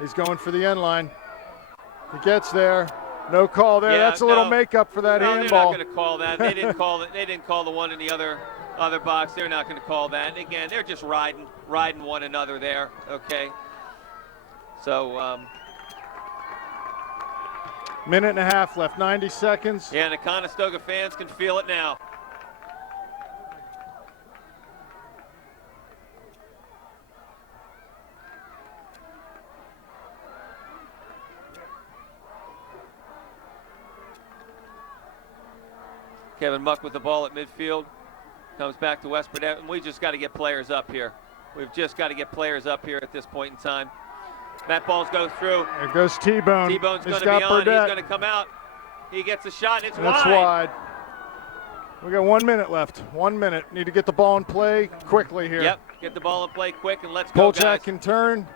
He's going for the end line. He gets there. No call there. That's a little makeup for that handball. They're not going to call that. They didn't call it. They didn't call the one in the other box. They're not going to call that. And again, they're just riding one another there. Okay. So. Minute and a half left. 90 seconds. Yeah, and the Conestoga fans can feel it now. Kevin Muck with the ball at midfield. Comes back to West Burnett, and we just got to get players up here. We've just got to get players up here at this point in time. That ball's go through. There goes T-Bone. T-Bone's going to be on. He's going to come out. He gets a shot, and it's wide. It's wide. We got 1 minute left. 1 minute. Need to get the ball in play quickly here. Yep, get the ball in play quick, and let's go, guys. Polchak can turn.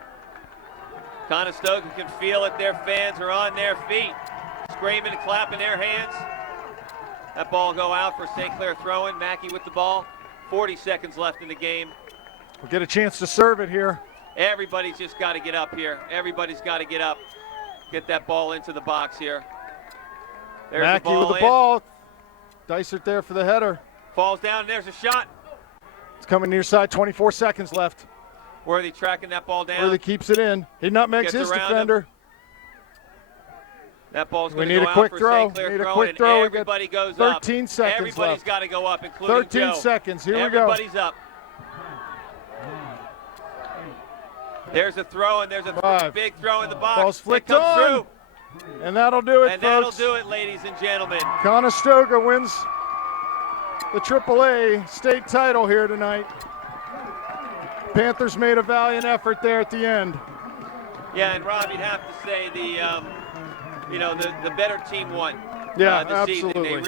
Conestoga can feel it. Their fans are on their feet, screaming and clapping their hands. That ball go out for St. Clair throwing. Mackey with the ball. 40 seconds left in the game. We'll get a chance to serve it here. Everybody's just got to get up here. Everybody's got to get up. Get that ball into the box here. There's Mackey the ball with the ball. Dysert there for the header. Falls down, and there's a shot. It's coming near side. 24 seconds left. Worthy tracking that ball down. Worthy keeps it in. He nutmegs his defender. That ball's going to go out for St. Clair throwing, and everybody goes up. 13 seconds Everybody's left. got to go up, including 13 Joe. seconds. Here we go. Everybody's up. There's a throw, and there's a big throw in the box. Ball's flicked on. Through. And that'll do it, and folks. That'll do it, ladies and gentlemen. Conestoga wins the PIAA state title here tonight. Panthers made a valiant effort there at the end. Yeah, and Rob, you'd have to say the better team won. Yeah, this absolutely. season.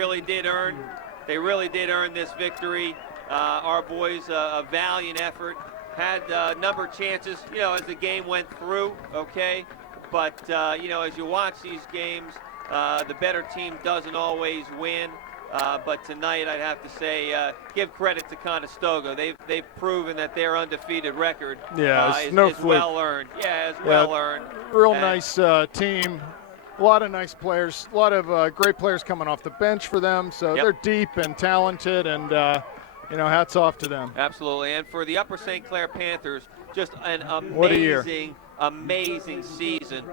They really did earn this victory. Our boys, a valiant effort. Had a number of chances, as the game went through, okay? But, as you watch these games, the better team doesn't always win. But tonight, I'd have to say, give credit to Conestoga. They've proven that their undefeated record is well earned. Yeah, is well earned. Real nice team. A lot of nice players. A lot of great players coming off the bench for them. So they're deep and talented, and hats off to them. Absolutely. And for the Upper St. Clair Panthers, just an amazing season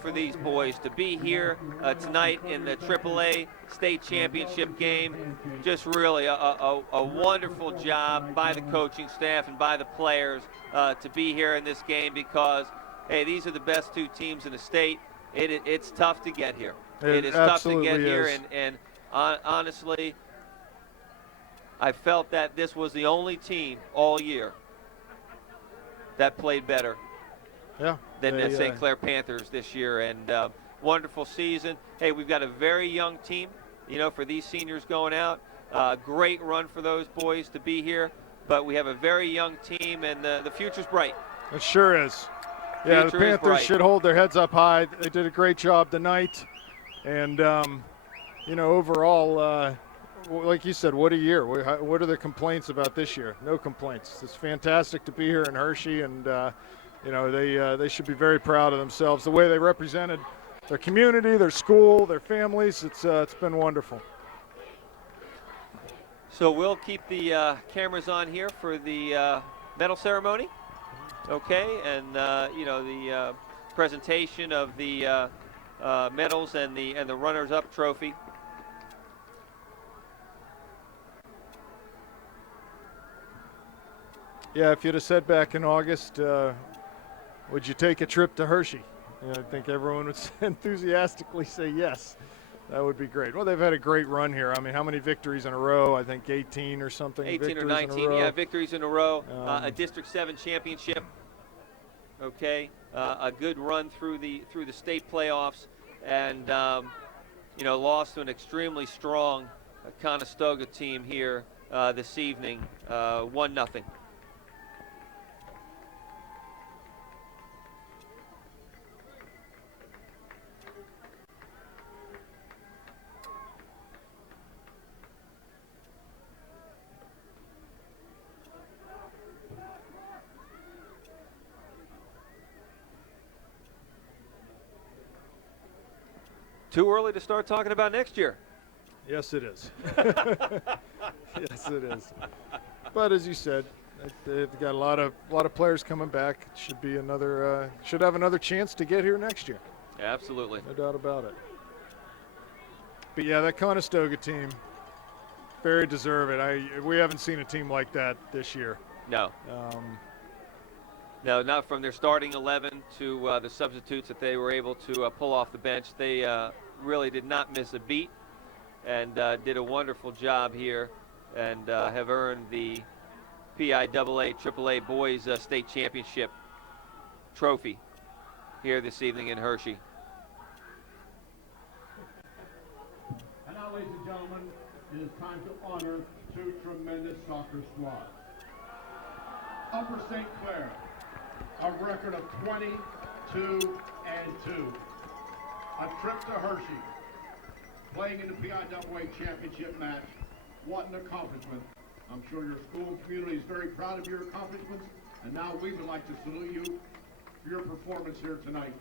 for these boys to be here tonight in the AAA state championship game. Just really a wonderful job by the coaching staff and by the players to be here in this game, because, hey, these are the best two teams in the state. It's tough to get here. It is tough to get here, and honestly, I felt that this was the only team all year that played better than the St. Clair Panthers this year. And wonderful season. Hey, we've got a very young team, for these seniors going out. Great run for those boys to be here. But we have a very young team, and the future's bright. It sure is. Yeah, the Panthers should hold their heads up high. They did a great job tonight. And, overall, like you said, what a year. What are the complaints about this year? No complaints. It's fantastic to be here in Hershey, and you know, they should be very proud of themselves, the way they represented their community, their school, their families. It's been wonderful. So we'll keep the cameras on here for the medal ceremony, okay, and you know, the presentation of the medals and the runners-up trophy. Yeah, if you'd have said back in August, would you take a trip to Hershey? You know, I think everyone would enthusiastically say yes. That would be great. Well, they've had a great run here. I mean, how many victories in a row? I think 18 or something. 18 or 19, yeah, victories in a row. A District 7 championship. Okay, a good run through the state playoffs, and you know, lost to an extremely strong Conestoga team here this evening, 1-0. Too early to start talking about next year. Yes, it is. Yes, it is. But as you said, they've got a lot of players coming back. Should be another. Should have another chance to get here next year. Absolutely. No doubt about it. But yeah, that Conestoga team, very deserving. We haven't seen a team like that this year. No. No, not from their starting 11 to the substitutes that they were able to pull off the bench. They really did not miss a beat, and did a wonderful job here, and have earned the PIAA AAA Boys State Championship trophy here this evening in Hershey. And now, ladies and gentlemen, it is time to honor two tremendous soccer squads. Upper St. Clair, a record of 22-2. A trip to Hershey, playing in the PIAA championship match. What an accomplishment. I'm sure your school community is very proud of your accomplishments, and now we would like to salute you for your performance here tonight.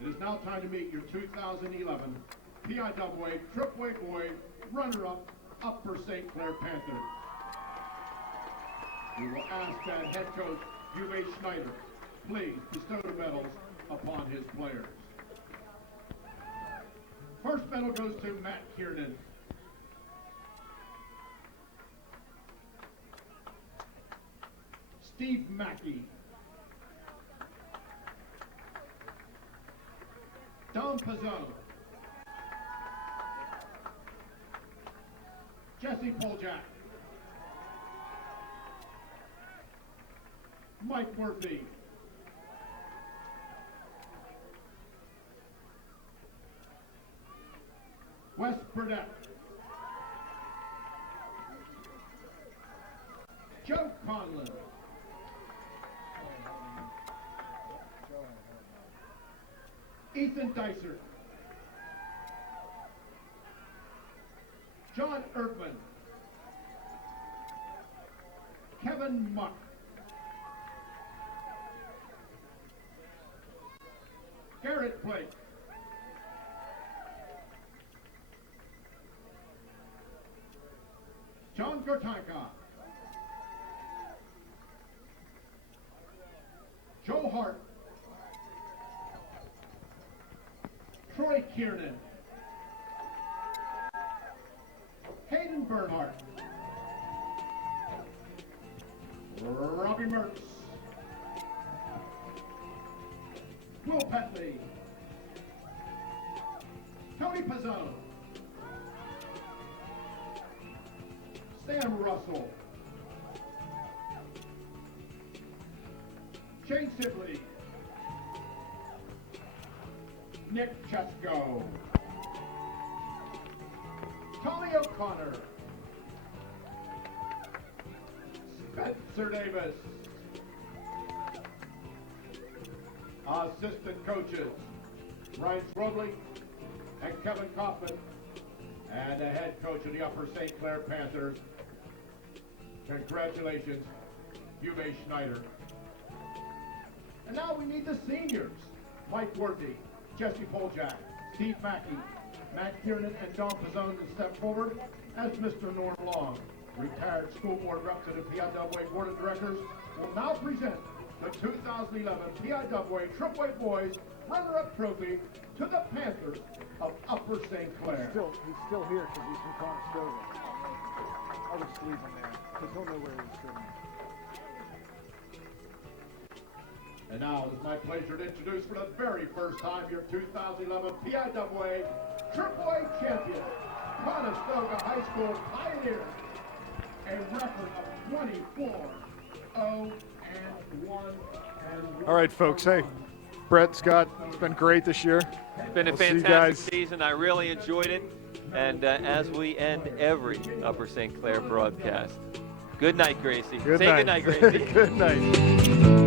It is now time to meet your 2011 PIAA AAA Boy runner-up Upper St. Clair Panthers. We will ask that head coach Uwe Schneider please bestow the medals upon his players. First medal goes to Matt Kiernan. Steve Mackey. Don Pizzone. Jesse Poljak. Mike Murphy. Wes Burdett. Joe Conlon. Ethan Dicer. John Erdman. Kevin Muck. Garrett Blake. John Gortanka. Joe Hart. Troy Kiernan. Hayden Bernhardt. Robbie Mertz. Will Petley. Tony Pizzone. Sam Russell. Shane Sibley. Nick Chesko. Tommy O'Connor. Spencer Davis. Assistant coaches, Ryan Schroedley and Kevin Kaufman, and the head coach of the Upper St. Clair Panthers. Congratulations, Uwe Schneider. And now we need the seniors. Mike Worthy, Jesse Poljak, Steve Mackey, Matt Kiernan, and John Pizzone to step forward as Mr. Norm Long. Retired school board rep to the PIAA Board of Directors will now present the 2011 PIAA Triple-A Boys runner-up trophy to the Panthers of Upper St. Clair. He's still here because he's from Conestoga. I'll just leave him there because he'll know where he's sitting. And now it's my pleasure to introduce for the very first time your 2011 PIAA Triple-A champion, Conestoga High School Pioneers, a record of 24-0-1. All right, folks. Hey, Brett, Scott, it's been great this year. It's been a We'll see you fantastic guys. season. I really enjoyed it. And as we end every Upper St. Clair broadcast, good night, Gracie. Good Say night. good night, Gracie. Good night.